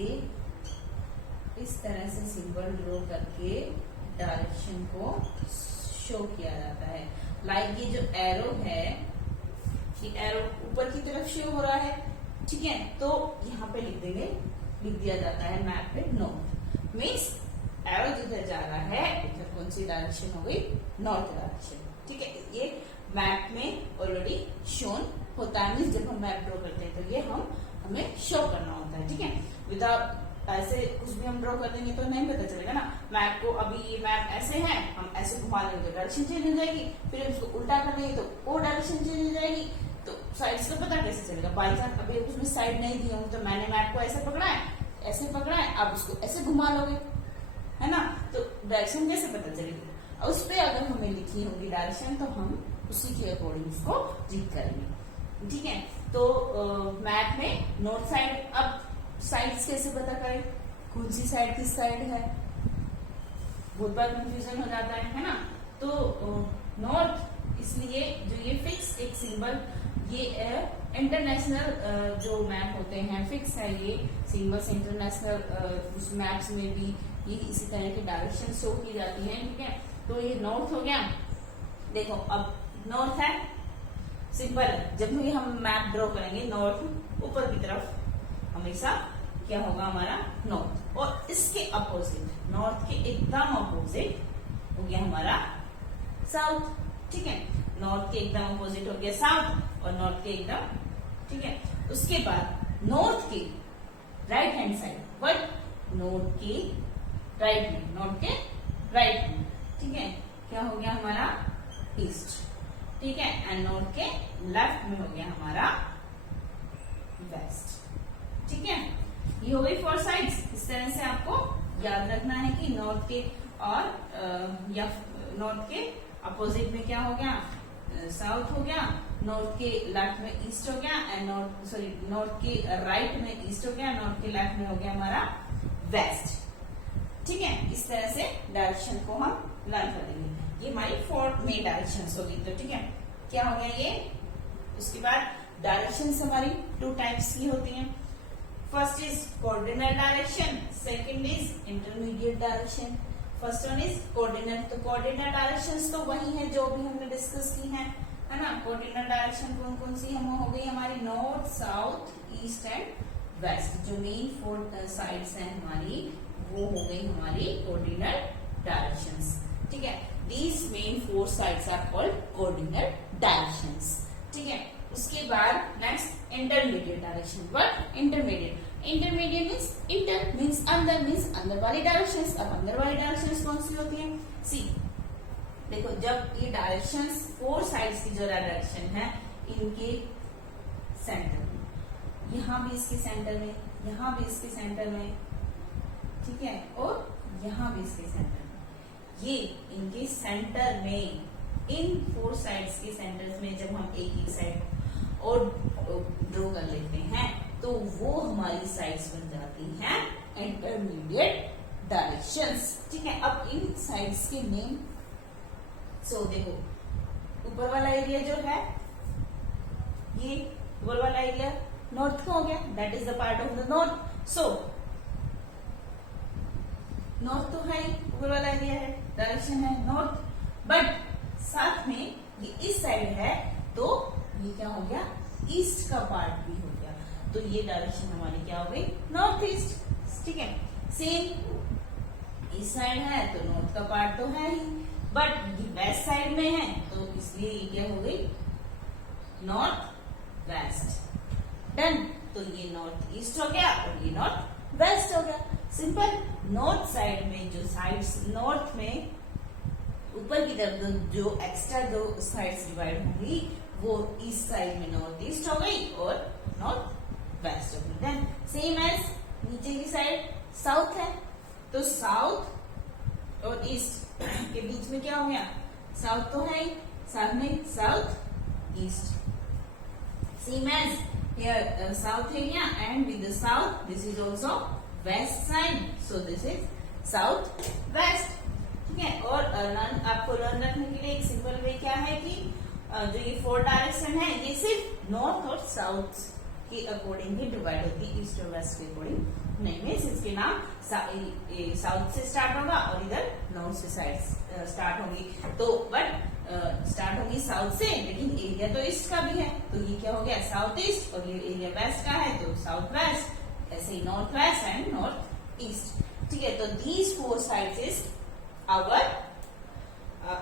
सिंबल ड्रॉ करके डायरेक्शन को शो किया जाता है। लाइक ये जो एरो है, ये एरो ऊपर की तरफ शो हो रहा है। ठीक है, तो यहाँ पे लिख दिया जाता है मैप पे नॉर्थ। मीन्स एरो जिधर जा रहा है उधर कौन सी डायरेक्शन हो गई? North direction. ठीक है, ये मैप में ऑलरेडी शोन होता है। मीन्स जब हम मैप ड्रॉ करते हैं तो ये हमें शो करना होता है। ठीक है, विदाउट ऐसे कुछ भी हम ड्रॉ कर देंगे तो नहीं पता चलेगा ना। मैप को अभी ये मैप ऐसे है, हम ऐसे घुमा लेंगे तो डायरेक्शन चेंज हो जाएगी, फिर उसको उल्टा कर देंगे तो वो डायरेक्शन चेंज हो जाएगी। तो साइड्स का पता कैसे चलेगा? बाई चांस अभी उसमें साइड नहीं दी होंगी तो मैंने मैप को ऐसे पकड़ा है, आप उसको ऐसे घुमा लोगे, है ना, तो डायरेक्शन कैसे पता चलेगी? और उस पर अगर हमें लिखी होगी डायरेक्शन तो हम उसी के अकॉर्डिंग उसको लिख करेंगे। ठीक है, तो मैप में नॉर्थ साइड, अब साइड्स कैसे पता करें? कौन सी साइड किस साइड है? बहुत बार कंफ्यूजन हो जाता है ना। तो नॉर्थ, इसलिए जो ये फिक्स एक सिंबल, ये इंटरनेशनल जो मैप होते हैं फिक्स है ये सिंबल्स। इंटरनेशनल उस मैप्स में भी ये इसी तरह की डायरेक्शन शो की जाती है। ठीक है, तो ये नॉर्थ हो गया। देखो अब नॉर्थ है, सिंपल है, जब भी हम मैप ड्रॉ करेंगे नॉर्थ ऊपर की तरफ हमेशा क्या होगा? हमारा नॉर्थ। और इसके अपोजिट, नॉर्थ के एकदम अपोजिट हो गया हमारा साउथ। ठीक है, नॉर्थ के एकदम अपोजिट हो गया साउथ और नॉर्थ के एकदम। ठीक है, उसके बाद नॉर्थ के right hand side, but north के राइट में, नॉर्थ के राइट में, ठीक है, क्या हो गया हमारा? ईस्ट। ठीक है, एंड नॉर्थ के लेफ्ट में हो गया हमारा वेस्ट। ठीक है, ये हो गई 4 साइड्स। इस तरह से आपको याद रखना है कि नॉर्थ के और या नॉर्थ के अपोजिट में क्या हो गया? साउथ हो गया, नॉर्थ के लेफ्ट में ईस्ट हो गया, एंड नॉर्थ के राइट में ईस्ट हो गया, नॉर्थ के लेफ्ट में हो गया हमारा वेस्ट। ठीक है, इस तरह से डायरेक्शन को हम लर्न कर देंगे। ये हमारी 4 मेन डायरेक्शन होगी। तो ठीक है, क्या हो गया ये? उसके बाद डायरेक्शन हमारी 2 टाइप्स की होती हैं। First is coordinate direction, second is intermediate direction. First one is coordinate. तो कोऑर्डिनेट डायरेक्शंस तो वही है जो भी हमने डिस्कस की है ना। कोऑर्डिनेट डायरेक्शन कौन कौन सी हम हो गई? हमारी north, south, east and west. जो मेन 4 साइड्स हैं हमारी, वो हो गई हमारी कोऑर्डिनेट डायरेक्शंस। ठीक है, these main 4 sides are called coordinate directions. ठीक है, उसके बाद next intermediate direction. What? Intermediate. Intermediate means inter means अंदर वाली डायरेक्शंस। अब अंदर वाली डायरेक्शंस कौन सी होती हैं? सी, देखो जब ये डायरेक्शंस 4 साइड्स की जो डायरेक्शन है इनके सेंटर में, यहाँ भी इसके सेंटर में, यहाँ भी इसके सेंटर में, ठीक है, और यहाँ भी इसके सेंटर में, ये इनके सेंटर में, इन 4 साइड्स के सेंटर्स में जब हम एक साइड और ड्रॉ कर लेते हैं तो वो हमारी साइड्स बन जाती हैं इंटरमीडिएट डायरेक्शंस। ठीक है, अब इन साइड्स के नेम, सो देखो ऊपर वाला एरिया जो है, ये ऊपर वाला एरिया नॉर्थ का हो गया, that is the part of the north. So north तो है, ऊपर वाला एरिया है, डायरेक्शन है नॉर्थ, बट साथ में ये इस साइड है तो ये क्या हो गया, ईस्ट का पार्ट भी हो गया, तो ये डायरेक्शन हमारी क्या हो गई, नॉर्थ ईस्ट। ठीक है, सेम इस साइड है तो नॉर्थ का पार्ट तो है ही, बट ये वेस्ट साइड में है तो इसलिए ये क्या हो गई, नॉर्थ वेस्ट। डन, तो ये नॉर्थ ईस्ट हो गया और ये नॉर्थ वेस्ट हो गया, सिंपल। नॉर्थ साइड में जो साइड्स, नॉर्थ में ऊपर की तरफ जो एक्स्ट्रा दो साइड्स डिवाइड होंगी वो ईस्ट साइड में नॉर्थ ईस्ट हो गई और नॉर्थ वेस्ट हो गई। देन सेम एज नीचे की साइड साउथ है, तो साउथ और ईस्ट के बीच में क्या हो गया, साउथ तो है ही, साथ में south east. Same as here south area and with the south this is also west side, so this is south west. ठीक है, और आपको लर्न रखने के लिए एक सिंपल वे क्या है कि जो ये 4 डायरेक्शन है ये सिर्फ नॉर्थ और साउथ के अकॉर्डिंग ही डिवाइड होती है, ईस्ट और वेस्ट के अकॉर्डिंग नहीं। मीन्स इसके नाम साउथ से स्टार्ट होगा और इधर नॉर्थ से साइड स्टार्ट होगी, तो बट स्टार्ट होगी साउथ से, लेकिन एरिया तो ईस्ट का भी है, तो ये क्या हो गया, साउथ ईस्ट, और ये एरिया वेस्ट का है तो साउथ वेस्ट, ऐसे ही north west and north east. ठीक है, तो these 4 sides is our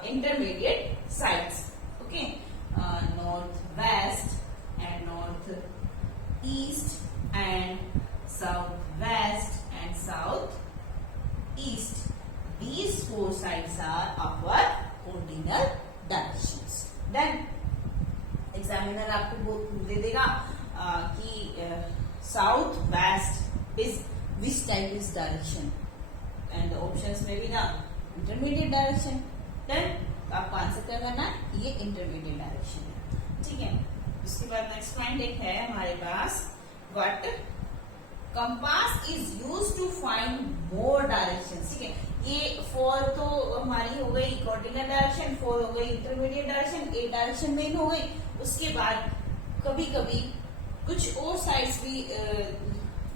intermediate sides. Okay, north west and north east and south west and south east. These 4 sides are our ordinal directions. Then examiner आपको दे देगा कि south west is which type is direction, and the options में भी ना इंटरमीडिएट डायरेक्शन। देन आपको आंसर क्या करना है, ये इंटरमीडिएट डायरेक्शन है। ठीक है, उसके बाद नेक्स्ट पॉइंट एक है हमारे पास, what compass is used to find more direction. ठीक है, ये 4 तो हमारी हो गई ऑर्डिनल डायरेक्शन, 4 हो गई इंटरमीडिएट डायरेक्शन, 8 डायरेक्शन मेन हो गई। उसके बाद कभी कभी कुछ और साइड्स भी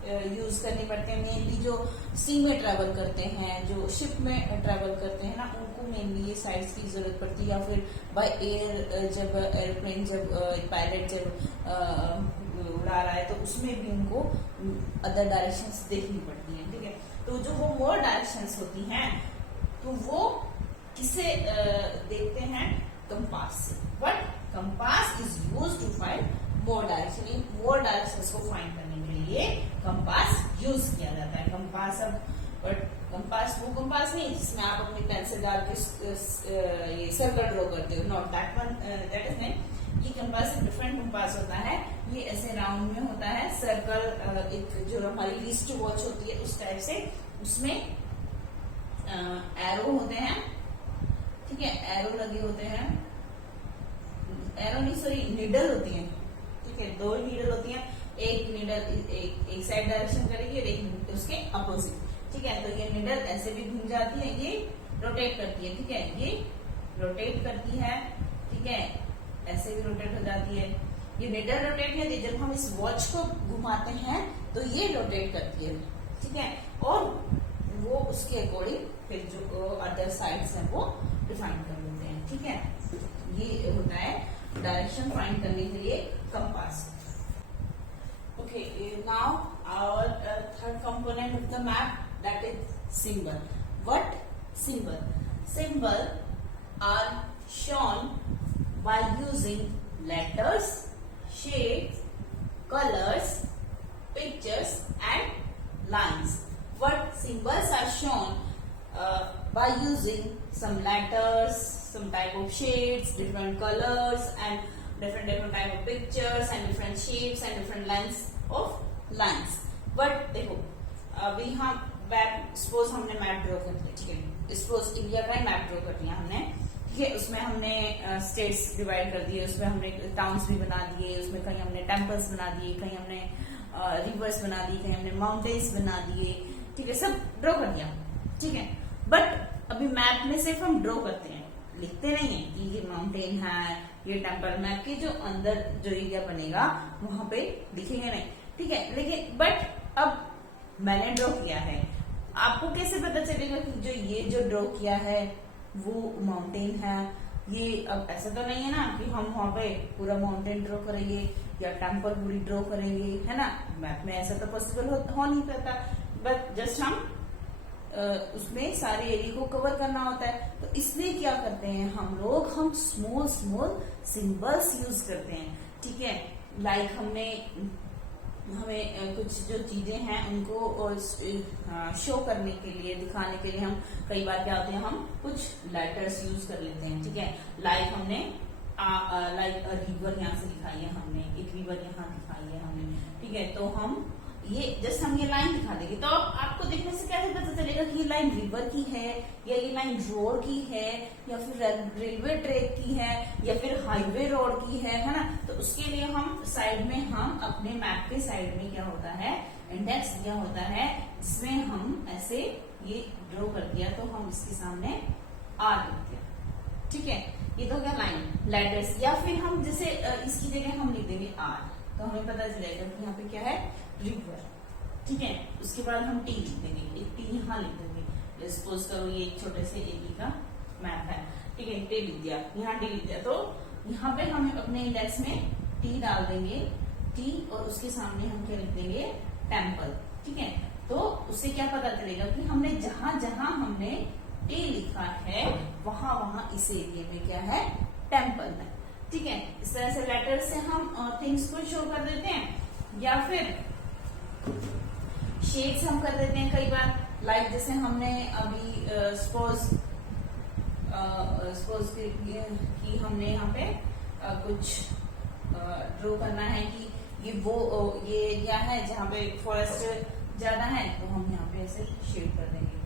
यूज करने पड़ते हैं, मेनली जो सी में ट्रेवल करते हैं, जो शिप में ट्रेवल करते हैं ना, उनको मेनली ये साइड्स की जरूरत पड़ती है, या फिर बाय एयर जब एयरप्लेन जब पायलट जब उड़ा रहा है तो उसमें भी उनको अदर डायरेक्शंस देखनी पड़ती हैं। ठीक है, तो जो वो मोर डायरेक्शंस होती हैं तो वो किसे देखते हैं, कंपास से। But compass is use to find more direction, इन मोर डायरेक्शंस को फाइंड करने के लिए कंपास यूज किया जाता है। कंपास अब बट कंपास वो कंपास नहीं जिसमें आप अपनी पेंसिल डाल के ये सर्कल ड्रॉ करते हो, not that one, that is नहीं। ये कंपास एक डिफरेंट कंपास होता है, ये ऐसे राउंड में होता है, सर्कल एक जो हमारी रिस्ट वॉच होती है उस टाइप से, उसमें एरो होते हैं। ठीक है, एरो लगे होते हैं, एरो नहीं सॉरी निडल होती है। ठीक है, 2 नीडल होती हैं, एक नीडल एक साइड डायरेक्शन करेगी और एक उसके अपोजिट। ठीक है, तो ये नीडल ऐसे भी घूम जाती है, ये रोटेट करती है। ठीक है, ये रोटेट करती है, ठीक है, ऐसे भी रोटेट हो जाती है। ये नीडल रोटेट नहीं होती, जब हम इस वॉच को घुमाते हैं तो ये रोटेट करती है। ठीक है, और वो उसके अकॉर्डिंग फिर जो अदर साइड्स हैं वो डिफाइन कर लेते हैं। ठीक है, ये होता है डायरेक्शन फाइंड करने के लिए compass. Okay, now our third component of the map, that is symbol. What symbol? Symbol are shown by using letters, shapes, colors, pictures and lines. What symbols are shown by using some letters, some type of shades, different colors and different type of pictures and different shapes and different lengths of lines. But देखो अभी हम सपोज हमने मैप ड्रॉ कर दिया, ठीक है, सपोज इंडिया का ही मैप ड्रॉ कर दिया हमने, ठीक है, उसमें हमने स्टेट्स डिवाइड कर दिए, उसमें हमने टाउन्स भी बना दिए, उसमें कहीं हमने टेम्पल्स बना दिए, कहीं हमने रिवर्स बना दिए, कहीं हमने माउंटेन्स बना दिए, ठीक है, सब ड्रॉ कर दिया, ठीक है। बट अभी मैप में सिर्फ हम ड्रॉ करते हैं, लिखते नहीं है कि ये माउंटेन है, ये टेम्पल। मैप के जो अंदर जो एरिया बनेगा वहां पे दिखेंगे नहीं, ठीक है। लेकिन बट अब मैंने ड्रॉ किया है, आपको कैसे पता चलेगा कि जो ये जो ड्रॉ किया है वो माउंटेन है? ये अब ऐसा तो नहीं है ना कि हम वहां पे पूरा माउंटेन ड्रॉ करेंगे या टेम्पल पूरी ड्रॉ करेंगे, है ना। मैप में ऐसा तो पॉसिबल हो नहीं पाता, बट जस्ट हम उसमें सारे एरिया को कवर करना होता है। तो इसलिए क्या करते हैं हम लोग, हम स्मॉल स्मॉल सिंबल्स यूज करते हैं, ठीक है। लाइक हमें कुछ जो चीजें हैं उनको शो करने के लिए, दिखाने के लिए हम कई बार क्या होते हैं, हम कुछ लेटर्स यूज कर लेते हैं, ठीक है। लाइक हमने लाइक रिवर यहाँ से दिखाई है हमने, एक रिवर यहाँ दिखाई है हमने, ठीक है। तो हम ये जस्ट हम ये लाइन दिखा देंगे, तो आपको देखने से कैसे पता चलेगा कि ये लाइन रिवर की है या ये लाइन रोड की है या फिर रेलवे ट्रैक की है या फिर हाईवे रोड की है ना। तो उसके लिए हम साइड में, हम अपने मैप के साइड में क्या होता है, इंडेक्स दिया होता है, जिसमें हम ऐसे ये ड्रॉ कर दिया तो हम इसके सामने आर लिख दिया, ठीक है। ये तो क्या लाइन लेटर्स, या फिर हम जैसे इसकी जगह हम लिख देंगे आर, तो हमें पता चलेगा कि यहाँ पे क्या है, रिवर, ठीक है। उसके बाद हम टी लिख देंगे, एक टी यहाँ लिख देंगे। सपोज करो ये एक छोटे से एरिया का मैप है, ठीक है, टी लिख दिया, यहाँ टी लिख दिया, तो यहाँ पे हम अपने इंडेक्स में टी डाल देंगे, टी, और उसके सामने हम क्या लिख देंगे, टेम्पल, ठीक है। तो उससे क्या पता चलेगा कि हमने जहां जहां हमने टी लिखा है वहां वहां इस एरिया में क्या है, टेम्पल है, ठीक है। इस तरह से लेटर से हम थिंग्स को शो कर देते हैं, या फिर शेड्स हम कर देते हैं कई बार। लाइक जैसे हमने अभी सपोज कि हमने यहाँ पे कुछ ड्रॉ करना है कि ये एरिया है जहाँ पे फॉरेस्ट ज्यादा है, तो हम यहाँ पे ऐसे शेड कर देंगे,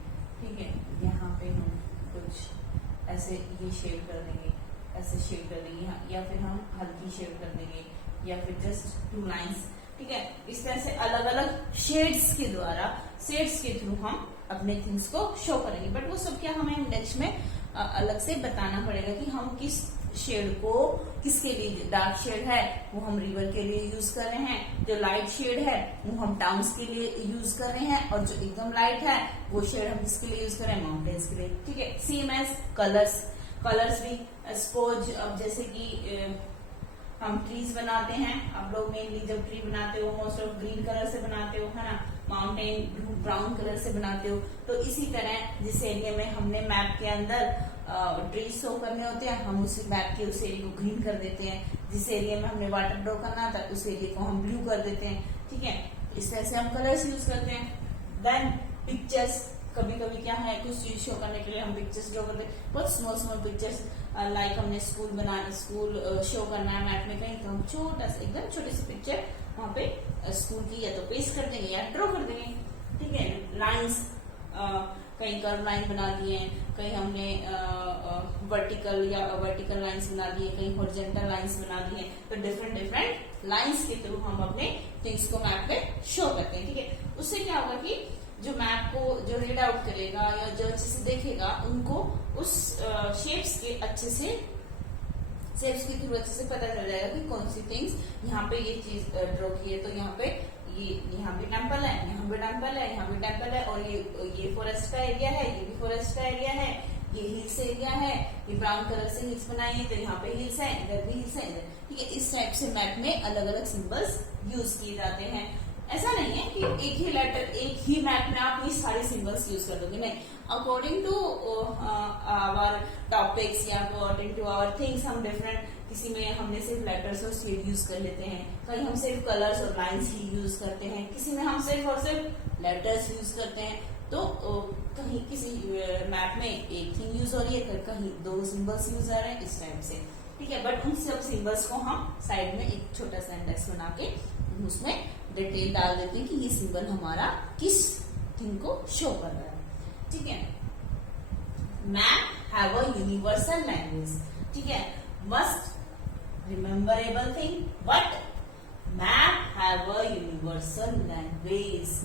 ठीक है। यहाँ पे हम कुछ ऐसे ये शेड कर देंगे, ऐसे शेड कर देंगे, या फिर हम हल्की शेड कर देंगे, या फिर जस्ट 2 लाइन्स, ठीक है। इस तरह से अलग अलग शेड्स के द्वारा, शेड्स के थ्रू हम अपने थिंग्स को शो करेंगे। बट वो सब क्या हमें इंडेक्स में अलग से बताना पड़ेगा कि हम किस शेड को, किसके लिए डार्क शेड है वो हम रिवर के लिए यूज कर रहे हैं, जो लाइट शेड है वो हम टाउन्स के लिए यूज कर रहे हैं, और जो एकदम लाइट है वो शेड हम किसके लिए यूज कर रहे हैं, माउंटेन्स के लिए, ठीक है। सेम एज कलर्स भी सपोज, अब जैसे कि हम ट्रीज बनाते हैं, आप लोग मेनली जब ट्री बनाते हो मोस्ट ऑफ ग्रीन कलर से बनाते हो, है ना, माउंटेन ब्राउन कलर से बनाते हो। तो इसी तरह जिस एरिया में हमने मैप के अंदर ट्रीज शो करने होते हैं, हम उस मैप के उस एरिया को ग्रीन कर देते हैं। जिस एरिया में हमने वाटर ड्रॉ करना था उस एरिया को हम ब्लू कर देते हैं, ठीक है। इस तरह से हम कलर्स यूज करते हैं। देन पिक्चर्स, कभी कभी क्या है, कुछ चीज शो करने के लिए हम पिक्चर्स ड्रॉ करते हैं, बहुत स्मॉल पिक्चर्स। लाइक हमने स्कूल शो करना है मैप में कहीं, तो हम छोटा सा एकदम छोटे से पिक्चर वहां पे स्कूल की या तो पेस्ट कर देंगे या ड्रॉ कर देंगे, ठीक है। लाइन्स, कहीं कर्व लाइन बना दिए, कहीं हमने वर्टिकल लाइंस बना दिए, कहीं हॉरिजॉन्टल लाइंस बना दिए। तो डिफरेंट लाइंस के थ्रू हम अपने थिंग्स को मैप पे शो करते हैं, ठीक है। उससे क्या होगा कि जो मैप को जो रीड आउट करेगा या जो अच्छे से देखेगा, उनको उस शेप्स के थ्रू अच्छे से पता चल जाएगा कि कौन सी थिंग्स यहाँ पे ये चीज ड्रॉ की है। तो यहाँ पे यहाँ पे टेम्पल है, यहाँ पे टेम्पल है, यहाँ पे टेम्पल है, और ये फॉरेस्ट का एरिया है, ये भी फॉरेस्ट का एरिया है, ये हिल्स एरिया है, ये ब्राउन कलर से हिल्स बनाई है, तो यहाँ पे हिल्स है, इधर भी हिल्स है, इधर, ठीक है। इस टाइप से मैप में अलग अलग सिंबल्स यूज किए जाते हैं। ऐसा नहीं है कि एक ही लेटर, एक ही मैप में आप ये सारे सिंबल्स यूज कर दोगे, नहीं। अकॉर्डिंग टू आवर टॉपिक्स या अकॉर्डिंग टू आवर थिंग्स हम डिफरेंट, किसी में हमने सिर्फ लेटर्स और शेड यूज कर लेते हैं, कहीं हम सिर्फ कलर्स और लाइंस ही यूज करते हैं, किसी में हम सिर्फ और सिर्फ लेटर्स यूज करते हैं। तो कहीं किसी मैप में एक थिंग यूज हो रही है, कहीं 2 सिंबल्स यूज आ रहे हैं, इस टाइप से, ठीक है। बट उन सब सिंबल्स को हम साइड में एक छोटा सा इंडेक्स बना के उसमें डिटेल डाल देते हैं कि ये सिंबल हमारा किस थिंग को शो कर रहा है, ठीक है। Map have a universal language, ठीक है। Must rememberable thing, but map have a universal language.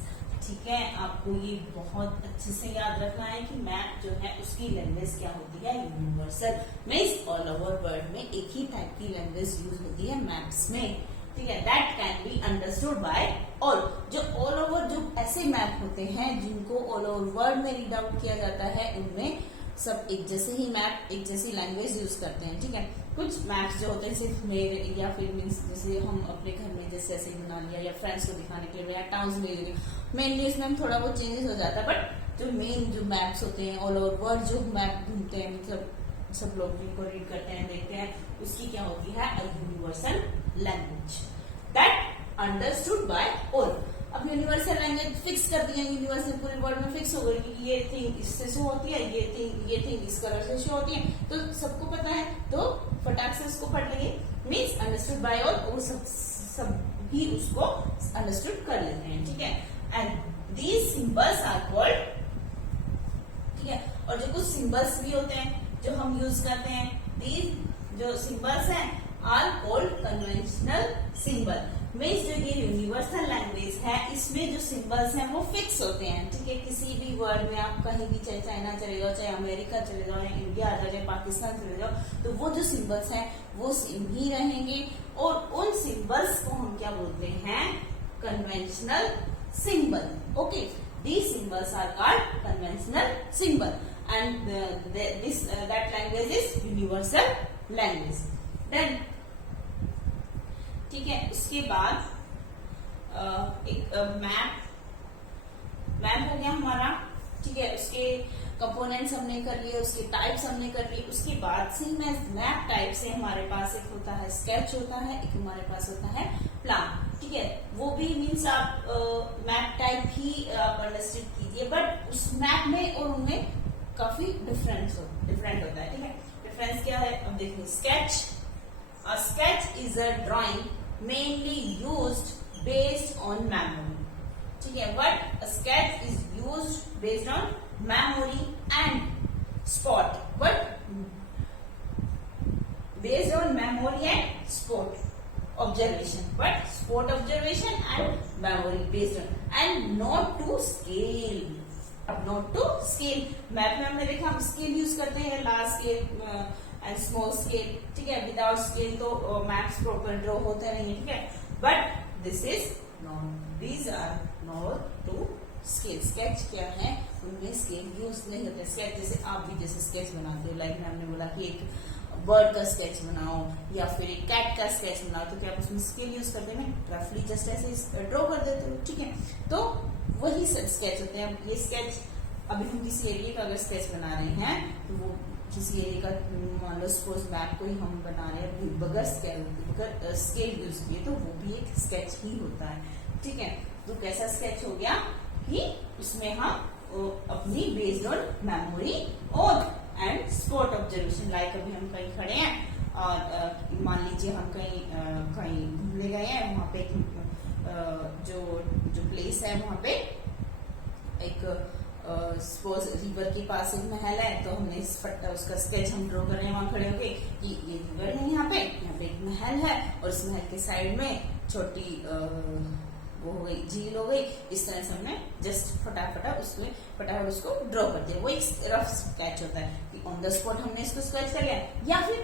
ठीक है, आपको ये बहुत अच्छे से याद रखना है कि मैप जो है उसकी लैंग्वेज क्या होती है, universal. Means all over world में एक ही टाइप की लैंग्वेज यूज होती है मैप्स में। ठीक है, that can be understood by all. जो ऑल ओवर जो ऐसे मैप होते हैं जिनको ऑल ओवर वर्ल्ड में रीड आउट किया जाता है, उनमें सब एक जैसे ही मैप, एक जैसी लैंग्वेज यूज करते हैं। ठीक है, कुछ मैप्स जो होते हैं सिर्फ मेरे या फिर मीन्स जैसे हम अपने घर में जैसे ऐसे बना लिया या फ्रेंड्स को दिखाने के लिए या टाउन्स में ले लिया, मेनली इसमें हम थोड़ा बहुत चेंजेस हो जाता है। बट जो मेन जो मैप्स होते हैं ऑल ओवर वर्ल्ड जो मैप घूमते हैं, मतलब सब लोग जिनको रीड करते हैं, देखते हैं, उसकी क्या होती है, a universal language that understood by all. अब यूनिवर्सल लैंग्वेज फिक्स कर दिया, यूनिवर्सल पूरे वर्ल्ड में फिक्स हो गई कि ये थिंग इससे शो होती है, ये थिंग इस कलर से शो होती है, तो सबको पता है, तो फटाक से उसको पढ़ लेंगे। मीन्स अंडरस्टूड बाय ऑल, और सब भी उसको अंडरस्टूड कर लेते हैं। ठीक है, and these symbols are called. ठीक है, और जो कुछ सिंबल्स भी होते हैं जो हम यूज करते हैं, दीज जो सिंबल्स हैं are called conventional symbol. Means जो ये यूनिवर्सल लैंग्वेज है, इसमें जो सिंबल्स हैं वो फिक्स होते हैं। ठीक है, किसी भी वर्ल्ड में आप कहीं भी, चाहे चाइना चले जाओ, चाहे अमेरिका चले जाओ, या इंडिया आ जाओ, चाहे पाकिस्तान चले जाओ, तो वो जो सिंबल्स हैं वो सेम ही रहेंगे। और उन सिंबल्स को हम क्या बोलते हैं, conventional symbol. Okay, these symbols are called conventional symbol, and that language is universal language. Then ठीक है, उसके बाद एक मैप हो गया हमारा। ठीक है, उसके कंपोनेंट्स हमने कर लिए, उसके टाइप्स हमने कर लिए। उसके बाद से मैप टाइप से हमारे पास एक होता है स्केच होता है, एक हमारे पास होता है प्लान। ठीक है, वो भी मीन्स आप मैप टाइप ही आप अंडरस्टैंड कीजिए, बट उस मैप में और उनमें काफी डिफरेंट होता है। ठीक है, डिफरेंस क्या है, अब देखिए, sketch. A sketch is a drawing mainly used based on memory. ठीक है, but a sketch is used based on memory and spot. But based on memory and spot observation. But spot observation and memory based on, and not to scale. अब not to scale. मैप में हमने देखा हम स्केल यूज करते हैं, large scale and small scale. ठीक है, विदाउट स्केल तो मैप्स प्रॉपर ड्रॉ होते नहीं है। ठीक है, but this is not, these are not to scale. Sketch क्या है, उनमें स्केल यूज नहीं होते। स्केच जैसे आप भी जैसे स्केच बनाते हो, लाइक मैम ने बोला कि एक बर्ड का स्केच बनाओ या फिर एक कैट का स्केच बनाओ, तो क्या आप उसमें स्केल यूज करते हैं, रफली जस्ट ऐसे ड्रॉ कर देते हो। ठीक है, तो वही स्केच होते हैं। ये स्केच, अभी हम किसी एरिया का अगर स्केच बना रहे हैं, तो वो किसी एरिया का, मान लो सपोज मैप को ही हम बना रहे हैं बगैर स्केल यूज किए, तो वो भी एक स्केच ही होता है। ठीक है, तो कैसा स्केच हो गया कि उसमें हम अपनी बेस्ड ऑन मेमोरी और एंड स्पॉट ऑब्जर्वेशन, लाइक अभी हम कहीं खड़े हैं और मान लीजिए हम कहीं घूमने गए हैं, वहां पे जो प्लेस है वहां पे एक सपोज रिवर के पास एक महल है, तो हमने उसका स्केच हम ड्रॉ कर रहे हैं वहां खड़े होके कि ये रिवर है, यहाँ पे एक महल है और इस महल के साइड में छोटी वो हो गई झील हो गई। इस तरह से हमने जस्ट फटाफट उसको ड्रॉ कर दिया। वो एक रफ स्केच होता है कि ऑन द स्पॉट हमने इसको स्केच कर लिया, या फिर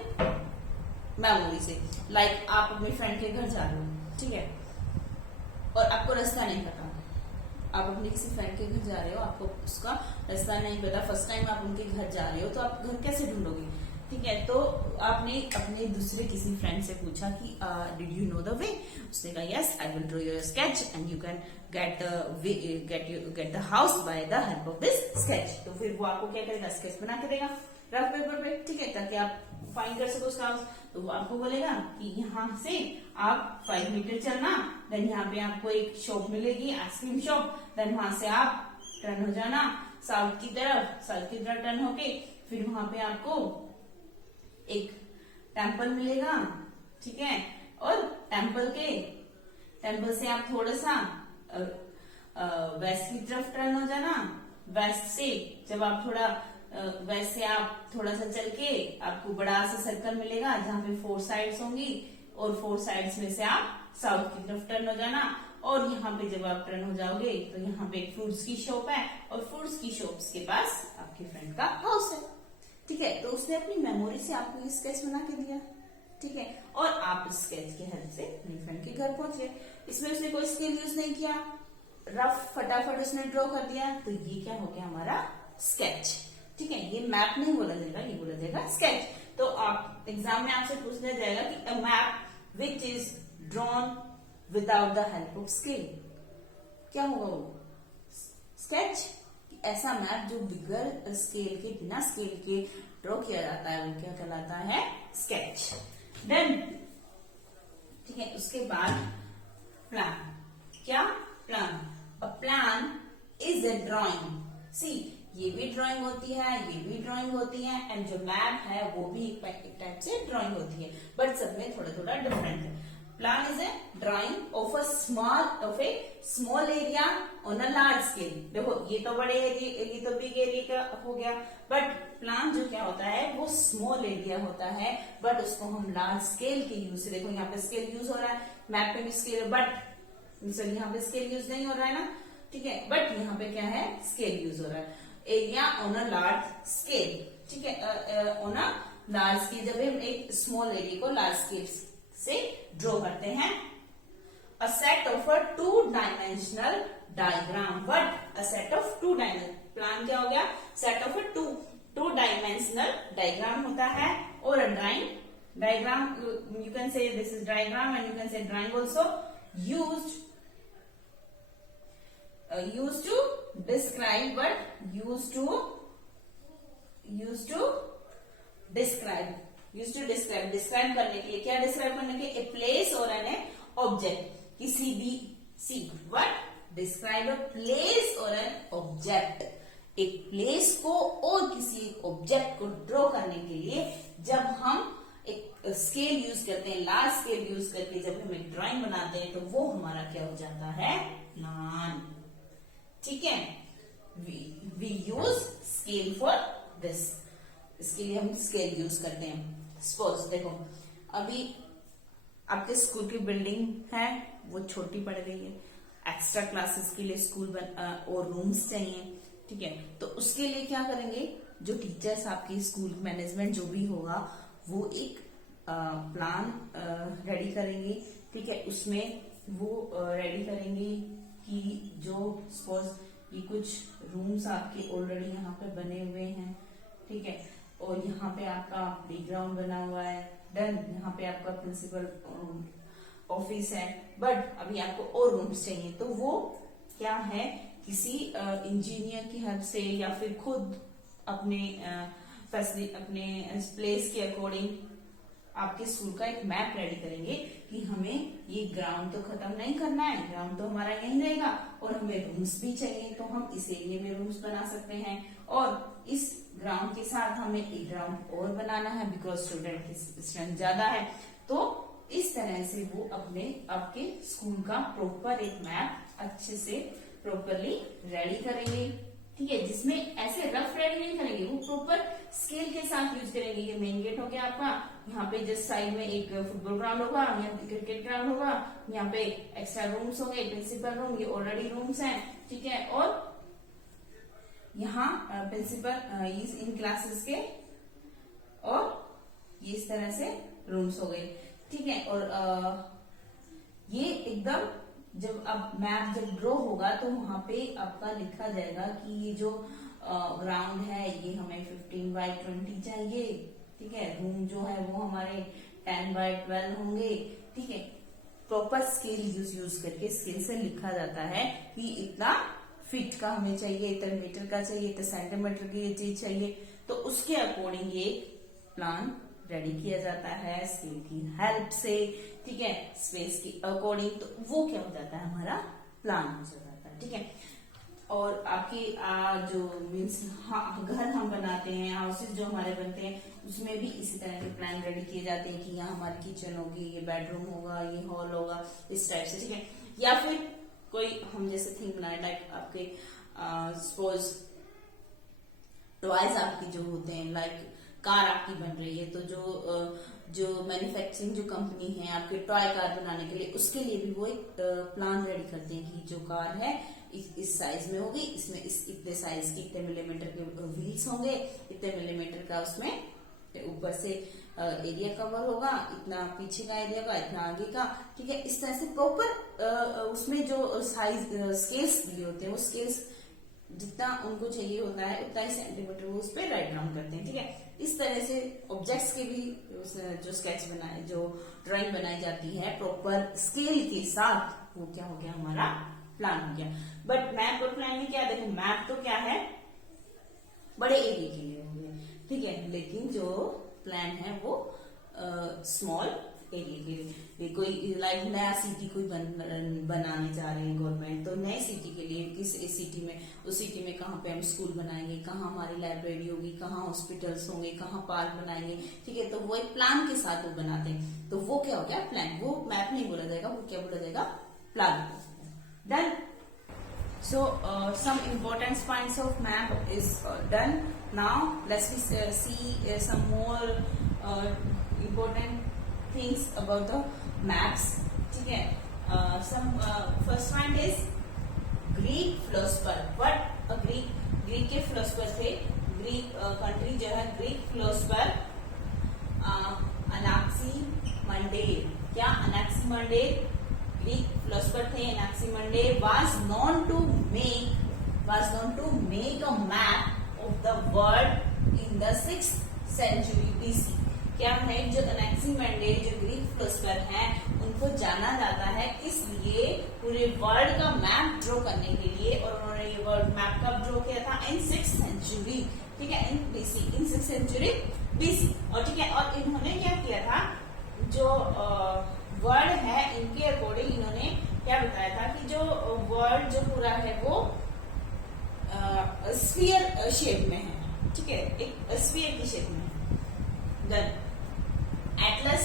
मेमोरी से। लाइक आप अपने फ्रेंड के घर जा रहे हो, ठीक है, और आपको रास्ता नहीं पता, आप अपने किसी फ्रेंड के घर जा रहे हो, आपको उसका रास्ता नहीं पता, फर्स्ट टाइम आप उनके घर जा रहे हो, तो आप घर कैसे ढूंढोगे? ठीक है, तो आपने अपने दूसरे किसी फ्रेंड से पूछा कि did you know the way? उसने कहा yes, I will draw your sketch and you can get the house by the help of this sketch. तो फिर वो आपको क्या करेगा, स्केच बना के देगा रफ पेपर पे, ठीक है, ताकि आप फाइंड कर सको उसका हाउस। तो वो आपको बोलेगा कि यहाँ से आप 5 मीटर चलना, देन यहाँ पे आपको एक शॉप मिलेगी, आइसक्रीम शॉप, देन वहां से आप टर्न हो जाना साउथ की तरफ टर्न होके फिर वहां पे आपको एक टेम्पल मिलेगा, ठीक है, और टेम्पल से आप थोड़ा सा वेस्ट की तरफ टर्न हो जाना। वेस्ट से जब आप वेस्ट से आप थोड़ा सा चल के आपको बड़ा सा सर्कल मिलेगा जहाँ पे 4 साइड्स होंगी, और 4 साइड्स में से आप साउथ की तरफ टर्न हो जाना। और यहाँ पे जब आप टर्न हो जाओगे तो यहाँ पे एक फ्रूट्स की शॉप है और फ्रूट्स की शॉप्स के पास आपके फ्रेंड का हाउस है। ठीक है, तो उसने अपनी मेमोरी से आपको ये स्केच बना के दिया। ठीक है, और आप इस स्केच की हेल्प से अपने फ्रेंड के घर पहुंचे। इसमें उसने कोई स्केल यूज नहीं किया, रफ फटाफट उसने ड्रॉ कर दिया, तो ये क्या हो गया हमारा स्केच। ठीक है, ये मैप नहीं बोला जाएगा, ये बोला जाएगा स्केच। तो आप एग्जाम में आपसे पूछ लिया जाएगा कि a map which is drawn without the help of scale, क्या होगा वो स्केच। ऐसा मैप जो बिगर स्केल के, बिना स्केल के ड्रॉ किया जाता है वो क्या कहलाता है, स्केच। डन। ठीक है, उसके बाद प्लान। क्या plan? A plan is a drawing. See, ये भी ड्राइंग होती है, ये भी ड्राइंग होती है, एंड जो मैप है वो भी एक टाइप से ड्राइंग होती है, बट सब में थोड़ा थोड़ा डिफरेंट है। Plan is a drying of A small area on a large scale. देखो ये तो बड़े एरिया, ये तो बिग एरिया का हो गया, बट प्लान जो क्या होता है वो स्मॉल एरिया होता है, बट उसको हम लार्ज स्केल के यूज से, देखो यहाँ पे स्केल यूज हो रहा है, मैप पे भी स्केल, बट सॉरी यहाँ पे स्केल यूज नहीं हो रहा है ना। ठीक है, बट यहाँ पे क्या है, स्केल यूज हो रहा है। Area on a large scale. ठीक है, ऑन अ लार्ज स्केल, जब हम एक स्मॉल एरिया को लार्ज स्केल से ड्रॉ करते हैं। A set of a 2 dimensional diagram. What? A set of 2 dimensional. Plan क्या हो गया, set of a 2 dimensional diagram होता है। और drawing diagram, you can say this is diagram and you can say drawing also, used to describe, but used to describe करने के लिए, क्या डिस्क्राइब करने के लिए, ए प्लेस और एन ऑब्जेक्ट, किसी भी, see what, describe a place और एन ऑब्जेक्ट। एक प्लेस को और किसी एक ऑब्जेक्ट को ड्रॉ करने के लिए जब हम एक स्केल यूज करते हैं, लार्ज स्केल यूज करके जब हम एक ड्राइंग बनाते हैं, तो वो हमारा क्या हो जाता है, प्लान। ठीक है, we use scale for this, इसके लिए हम स्केल यूज करते हैं। सपोज देखो, अभी आपके स्कूल की बिल्डिंग है वो छोटी पड़ गई है, एक्स्ट्रा क्लासेस के लिए स्कूल और रूम्स चाहिए। ठीक है, तो उसके लिए क्या करेंगे, जो टीचर्स आपकी स्कूल मैनेजमेंट जो भी होगा वो एक प्लान रेडी करेंगे। ठीक है, उसमें वो रेडी करेंगे कि जो सपोज ये कुछ रूम्स आपके ऑलरेडी यहाँ पे बने हुए हैं। ठीक है, और यहाँ पे आपका प्लेग्राउंड बना हुआ है, डन। यहाँ पे आपका प्रिंसिपल ऑफिस है, बट अभी आपको और रूम्स चाहिए, तो वो क्या है, किसी इंजीनियर की हेल्प से या फिर खुद अपने अपने प्लेस के अकॉर्डिंग आपके स्कूल का एक मैप रेडी करेंगे कि हमें ये ग्राउंड तो खत्म नहीं करना है, ग्राउंड तो हमारा यहीं रहेगा और हमें रूम्स भी चाहिए, तो हम इस एरिया में रूम्स बना सकते हैं। और इस ग्राउंड के साथ हमें एक ग्राउंड और बनाना है, बिकॉज स्टूडेंट की स्ट्रेंथ ज्यादा है। तो इस तरह से वो अपने आपके स्कूल का प्रॉपर एक मैप अच्छे से प्रॉपरली रेडी करेंगे। ठीक है, जिसमें ऐसे रफ रेडी नहीं करेंगे, वो प्रॉपर स्केल के साथ यूज करेंगे। ये मेन गेट हो गया आपका, यहाँ पे जस्ट साइड में एक फुटबॉल ग्राउंड होगा, यहाँ पे क्रिकेट ग्राउंड होगा, यहाँ पे एक्स्ट्रा रूम्स होंगे, प्रिंसिपल रूम, ये ऑलरेडी रूम्स हैं। ठीक है, और यहाँ प्रिंसिपल इन क्लासेस के, और ये इस तरह से रूम्स हो गए। ठीक है, और ये एकदम जब अब मैप जब ड्रॉ होगा तो वहां पे आपका लिखा जाएगा कि ये जो ग्राउंड है ये हमें 15x20 चाहिए। ठीक है, रूम जो है वो हमारे 10x12 होंगे। ठीक है, प्रॉपर स्केल यूज करके स्केल से लिखा जाता है कि इतना फीट का हमें चाहिए, इतना मीटर का चाहिए, इतना सेंटीमीटर की ये चीज चाहिए। तो उसके अकॉर्डिंग ये प्लान रेडी किया जाता है स्केल की हेल्प से। ठीक है, स्पेस की अकॉर्डिंग, तो वो क्या हो जाता है, हमारा प्लान हो जाता है। ठीक है, और आपकी जो मीन्स घर हम बनाते हैं, हाउसेस जो हमारे बनते हैं, उसमें भी इसी तरह के प्लान रेडी किए जाते हैं कि यहाँ हमारी किचन होगी, ये बेडरूम होगा, ये हॉल होगा, इस टाइप से। ठीक है, या फिर कोई हम जैसे थिंक बनाए लाइक आपके सपोज टॉयज आपकी जो होते हैं, लाइक कार आपकी बन रही है तो जो मैन्युफैक्चरिंग जो कंपनी है आपके टॉय कार बनाने के लिए, उसके लिए भी वो एक प्लान रेडी करते हैं कि जो कार है इस साइज में होगी, इसमें इतने साइज के इतने मिलीमीटर के व्हील्स होंगे, इतने मिलीमीटर का उसमें ऊपर से एरिया कवर होगा, इतना पीछे का एरिया का, इतना आगे का, ठीक है। इस तरह से प्रॉपर उसमें जो साइज स्केल्स दिए होते हैं वो स्केल्स जितना उनको चाहिए होता है उतना ही सेंटीमीटर वो उस पर राइट डाउन करते हैं, ठीक है। इस तरह से ऑब्जेक्ट्स के भी जो स्केच बनाए, जो ड्राइंग बनाई जाती है प्रॉपर स्केल के साथ, वो क्या हो गया, हमारा प्लान हो गया। बट मैप और प्लान में क्या, देखो मैप तो क्या है बड़े एरिया के लिए हो गया, ठीक है, लेकिन जो प्लान है वो स्मॉल एरिया के लिए। कोई लाइक नया सिटी कोई बनाने जा रहे हैं गवर्नमेंट, तो नए सिटी के लिए किस सिटी में, उस सिटी में कहाँ पे हम स्कूल बनाएंगे, कहाँ हमारी लाइब्रेरी होगी, कहाँ हॉस्पिटल्स होंगे, कहाँ पार्क बनाएंगे, ठीक है। तो वो एक प्लान के साथ वो बनाते हैं, तो वो क्या हो गया, प्लान। वो मैप नहीं बोला जाएगा, वो क्या बोला जाएगा, plan. Done. So some important points of map is done. Now let's see some more important things about the maps. ठीक है. Some first point is Greek philosopher. What a Greek के philosopher थे. Greek country जो है Greek philosopher Anaximander. क्या Anaximander Greek philosopher थे Anaximander was known to make a map of the world in the 6th century BC. क्या है, जो Anaximander जो ग्रीक फिलोसफर हैं उनको जाना जाता है किस लिए, पूरे वर्ल्ड का मैप ड्रॉ करने के लिए, और उन्होंने ये वर्ल्ड मैप कब ड्रॉ किया था, इन 6th century, ठीक है, इन 6th century BC। और ठीक है, और इन्होंने क्या किया था, जो वर्ल्ड है इनके अकॉर्डिंग इन्होंने क्या बताया था कि जो वर्ल्ड जो पूरा है वो स्फीयर शेप में है, ठीक है, एक स्फीयर की शेप में है। देन एटलस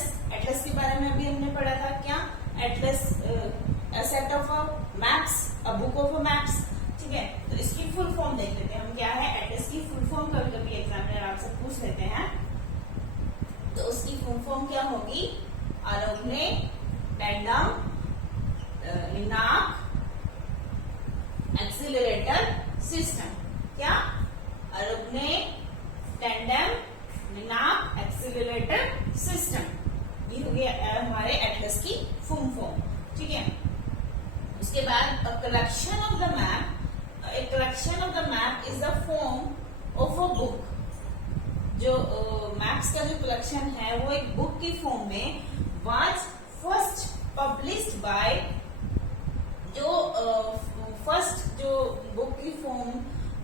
के बारे में अभी हमने पढ़ा था, क्या Atlas, a set of maps, a book of maps, ठीक है। तो इसकी फुल फॉर्म देख लेते हैं हम, क्या है एटलस की फुल फॉर्म, कभी कभी एग्जामिनर आपसे पूछ लेते हैं, तो उसकी फुल फॉर्म क्या होगी, आरोग्य टैंडम लिनाक एक्सीलरेटर सिस्टम। क्या, आरोग्य टैंडम लिनाक एक्सीलरेटर सिस्टम, ये हो गया हमारे एटलस की फुल फॉर्म, ठीक है। उसके बाद collection of the map, a collection of the map is the form of a book. जो मैप्स का जो कलेक्शन है वो एक बुक की फॉर्म में वाज फर्स्ट पब्लिश्ड बाय, जो फर्स्ट जो बुक की फॉर्म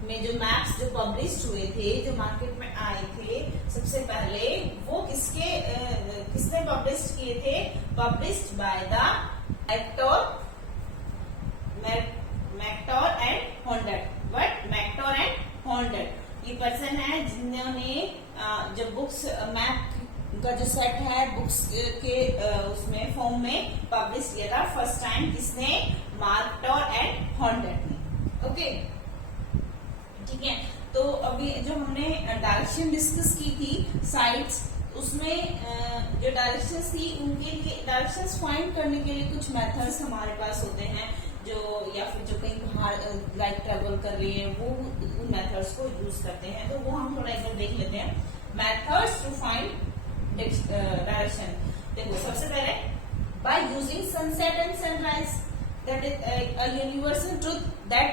में जो मैप्स जो पब्लिश हुए थे, जो मार्केट में आए थे सबसे पहले, वो किसने पब्लिश किए थे, published by the Mercator and Hondius. What, Mercator and Hondius, ये पर्सन है जिन्होंने जो बुक्स मैप का जो सेट है बुक्स के उसमें फॉर्म में पब्लिश किया था फर्स्ट टाइम, किसने, मैक्टोर एंड हॉन्डेट ने, ओके, ठीक है। तो अभी जो हमने डायरेक्शन डिस्कस की थी साइट्स, उसमें जो डायरेक्शंस थी उनके लिए डायरेक्शंस फाइंड करने के लिए कुछ मेथड्स हमारे पास होते हैं, जो या फिर जो कहीं बाहर लाइक ट्रेवल कर रही है वो उन मेथड्स को यूज करते हैं, तो वो हम थोड़ा एक बार देख लेते हैं। मेथड्स टू फाइंड डायरेक्शन, देखो सबसे पहले by using sunset and sunrise, that is a universal truth that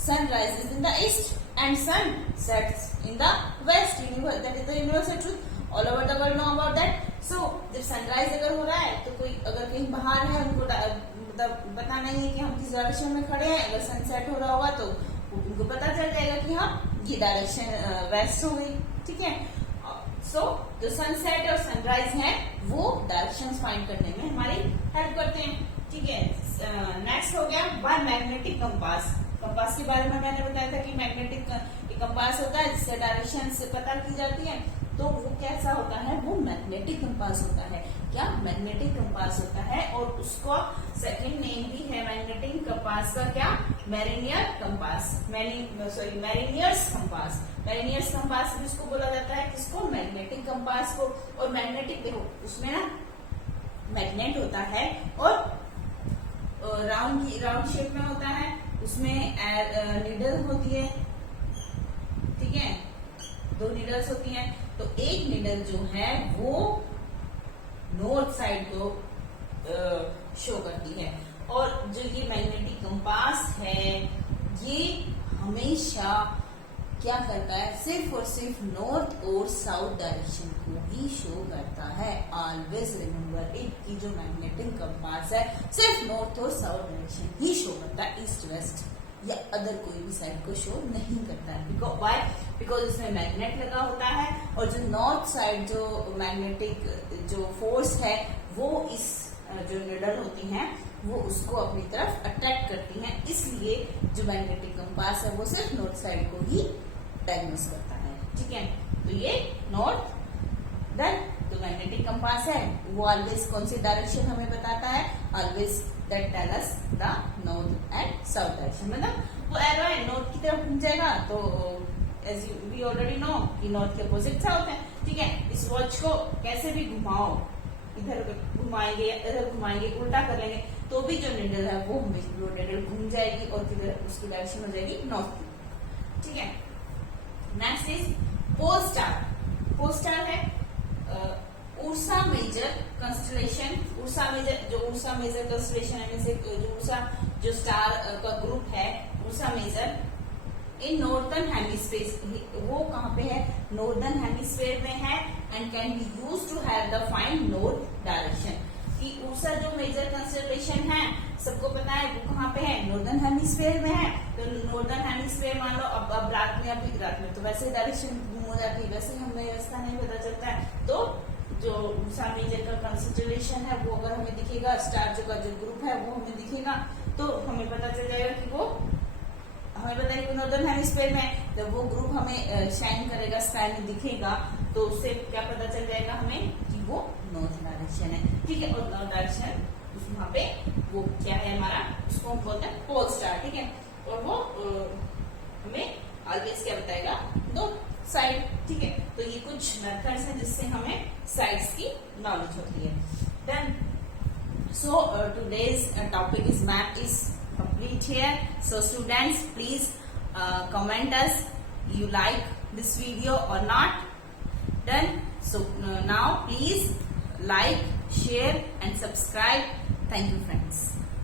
sun rises in the east and sun sets in the west, that is the universal truth, all over the world know about that. So जब सनराइज अगर हो रहा है तो कोई अगर कहीं बाहर है उनको मतलब पता नहीं है कि हम किस डायरेक्शन में खड़े हैं, अगर सनसेट हो रहा होगा तो उनको पता चल जाएगा कि हम ये डायरेक्शन वेस्ट हो गई, ठीक है। सो जो सनसेट और सनराइज है वो डायरेक्शंस फाइंड करने में हमारी हेल्प करते हैं, ठीक है। नेक्स्ट हो गया बाय मैग्नेटिक कंपास। कंपास के बारे में मैंने बताया था कि मैग्नेटिक कंपास होता है जिससे डायरेक्शन से पता की जाती है, तो वो कैसा होता है, वो मैग्नेटिक कंपास होता है। क्या, मैग्नेटिक कंपास होता है, और उसका सेकंड नेम भी है मैग्नेटिक कंपास का, क्या, मैरिनियर कंपास, मैरिनियर्स कंपास। मैरिनियर्स कंपास जिसको बोला जाता है, किसको? मैग्नेटिक कंपास को। और मैग्नेटिक देखो उसमें ना मैग्नेट होता है और राउंड शेप में होता है, उसमें नीडल होती है, ठीक है, 2 नीडल्स होती हैं। तो एक नीडल जो है वो नॉर्थ साइड को शो करती है, और जो ये मैग्नेटिक कंपास है ये हमेशा क्या करता है? सिर्फ और सिर्फ नॉर्थ और साउथ डायरेक्शन को ही शो करता है। ऑलवेज रिमेम्बर इट कि जो मैग्नेटिक कंपास है सिर्फ नॉर्थ और साउथ डायरेक्शन ही शो करता है, ईस्ट वेस्ट या अदर कोई भी साइड को शो नहीं करता है। बिकॉज इसमें मैग्नेट लगा होता है, और जो नॉर्थ साइड जो मैग्नेटिक जो फोर्स है वो इस जो निडल होती हैं वो उसको अपनी तरफ अट्रैक्ट करती हैं, इसलिए जो मैग्नेटिक कंपास है वो सिर्फ नॉर्थ साइड को ही डायग्नोस करता है, ठीक है। तो ये नॉर्थ देन जो मैग्नेटिक कंपास है वो ऑलवेज कौन सी डायरेक्शन हमें बताता है? Always that tell us the north and south direction. मतलब वो एरो है नॉर्थ की तरफ घूम जाएगा, तो एज वी ऑलरेडी नो कि नॉर्थ के अपोजिट साउथ है, ठीक है। इस वॉच को कैसे भी घुमाओ, इधर घुमाएंगे या इधर घुमाएंगे, उल्टा कर लेंगे, तो भी जो निडल है वो निडल घूम जाएगी और किधर उसकी डायरेक्शन हो जाएगी नॉर्थ की, ठीक है। Next is pole star. Pole star है Ursa Major constellation. Ursa Major constellation है, जो उर्सा जो स्टार का ग्रुप है Ursa Major in northern hemisphere. वो कहाँ पे है? नॉर्दर्न हेमिस्फीयर में है, and can be use to have the find north direction. कि उर्सा जो मेजर कंस्टलेशन है सबको पता है वो कहाँ पे है? नॉर्दर्न हेमिस्फीयर में है। तो नॉर्दर्न हेमिस्फीयर मान लो अब रात में तो वैसे डायरेक्शन गुम हो जाती है, वैसे हमें रास्ता नहीं पता चलता है। तो जो उर्सा मेजर का कंस्टलेशन है वो अगर हमें दिखेगा, स्टार जो का जो ग्रुप है वो हमें दिखेगा, तो हमें पता चल जाएगा कि वो हमें पता है कि नॉर्दर्न हेमिस्फीयर में जब वो ग्रुप हमें शाइन करेगा, स्काई में दिखेगा, तो उससे क्या पता चल जाएगा हमें कि वो नॉर्थ डायरेक्शन है, ठीक है। और नॉर्थ डायरेक्शन वहाँ पे वो क्या है हमारा, उसको हम बोलते हैं पोल स्टार, ठीक है। और वो हमें ऑलवेज क्या बताएगा? नॉर्थ साइड, ठीक है। तो ये कुछ मेथड्स हैं जिससे हमें साइड्स की नॉलेज होती है। Then so today's topic is map is complete here. So students, please comment us you like this video or not. Done. So now please like, share and subscribe. Thank you friends.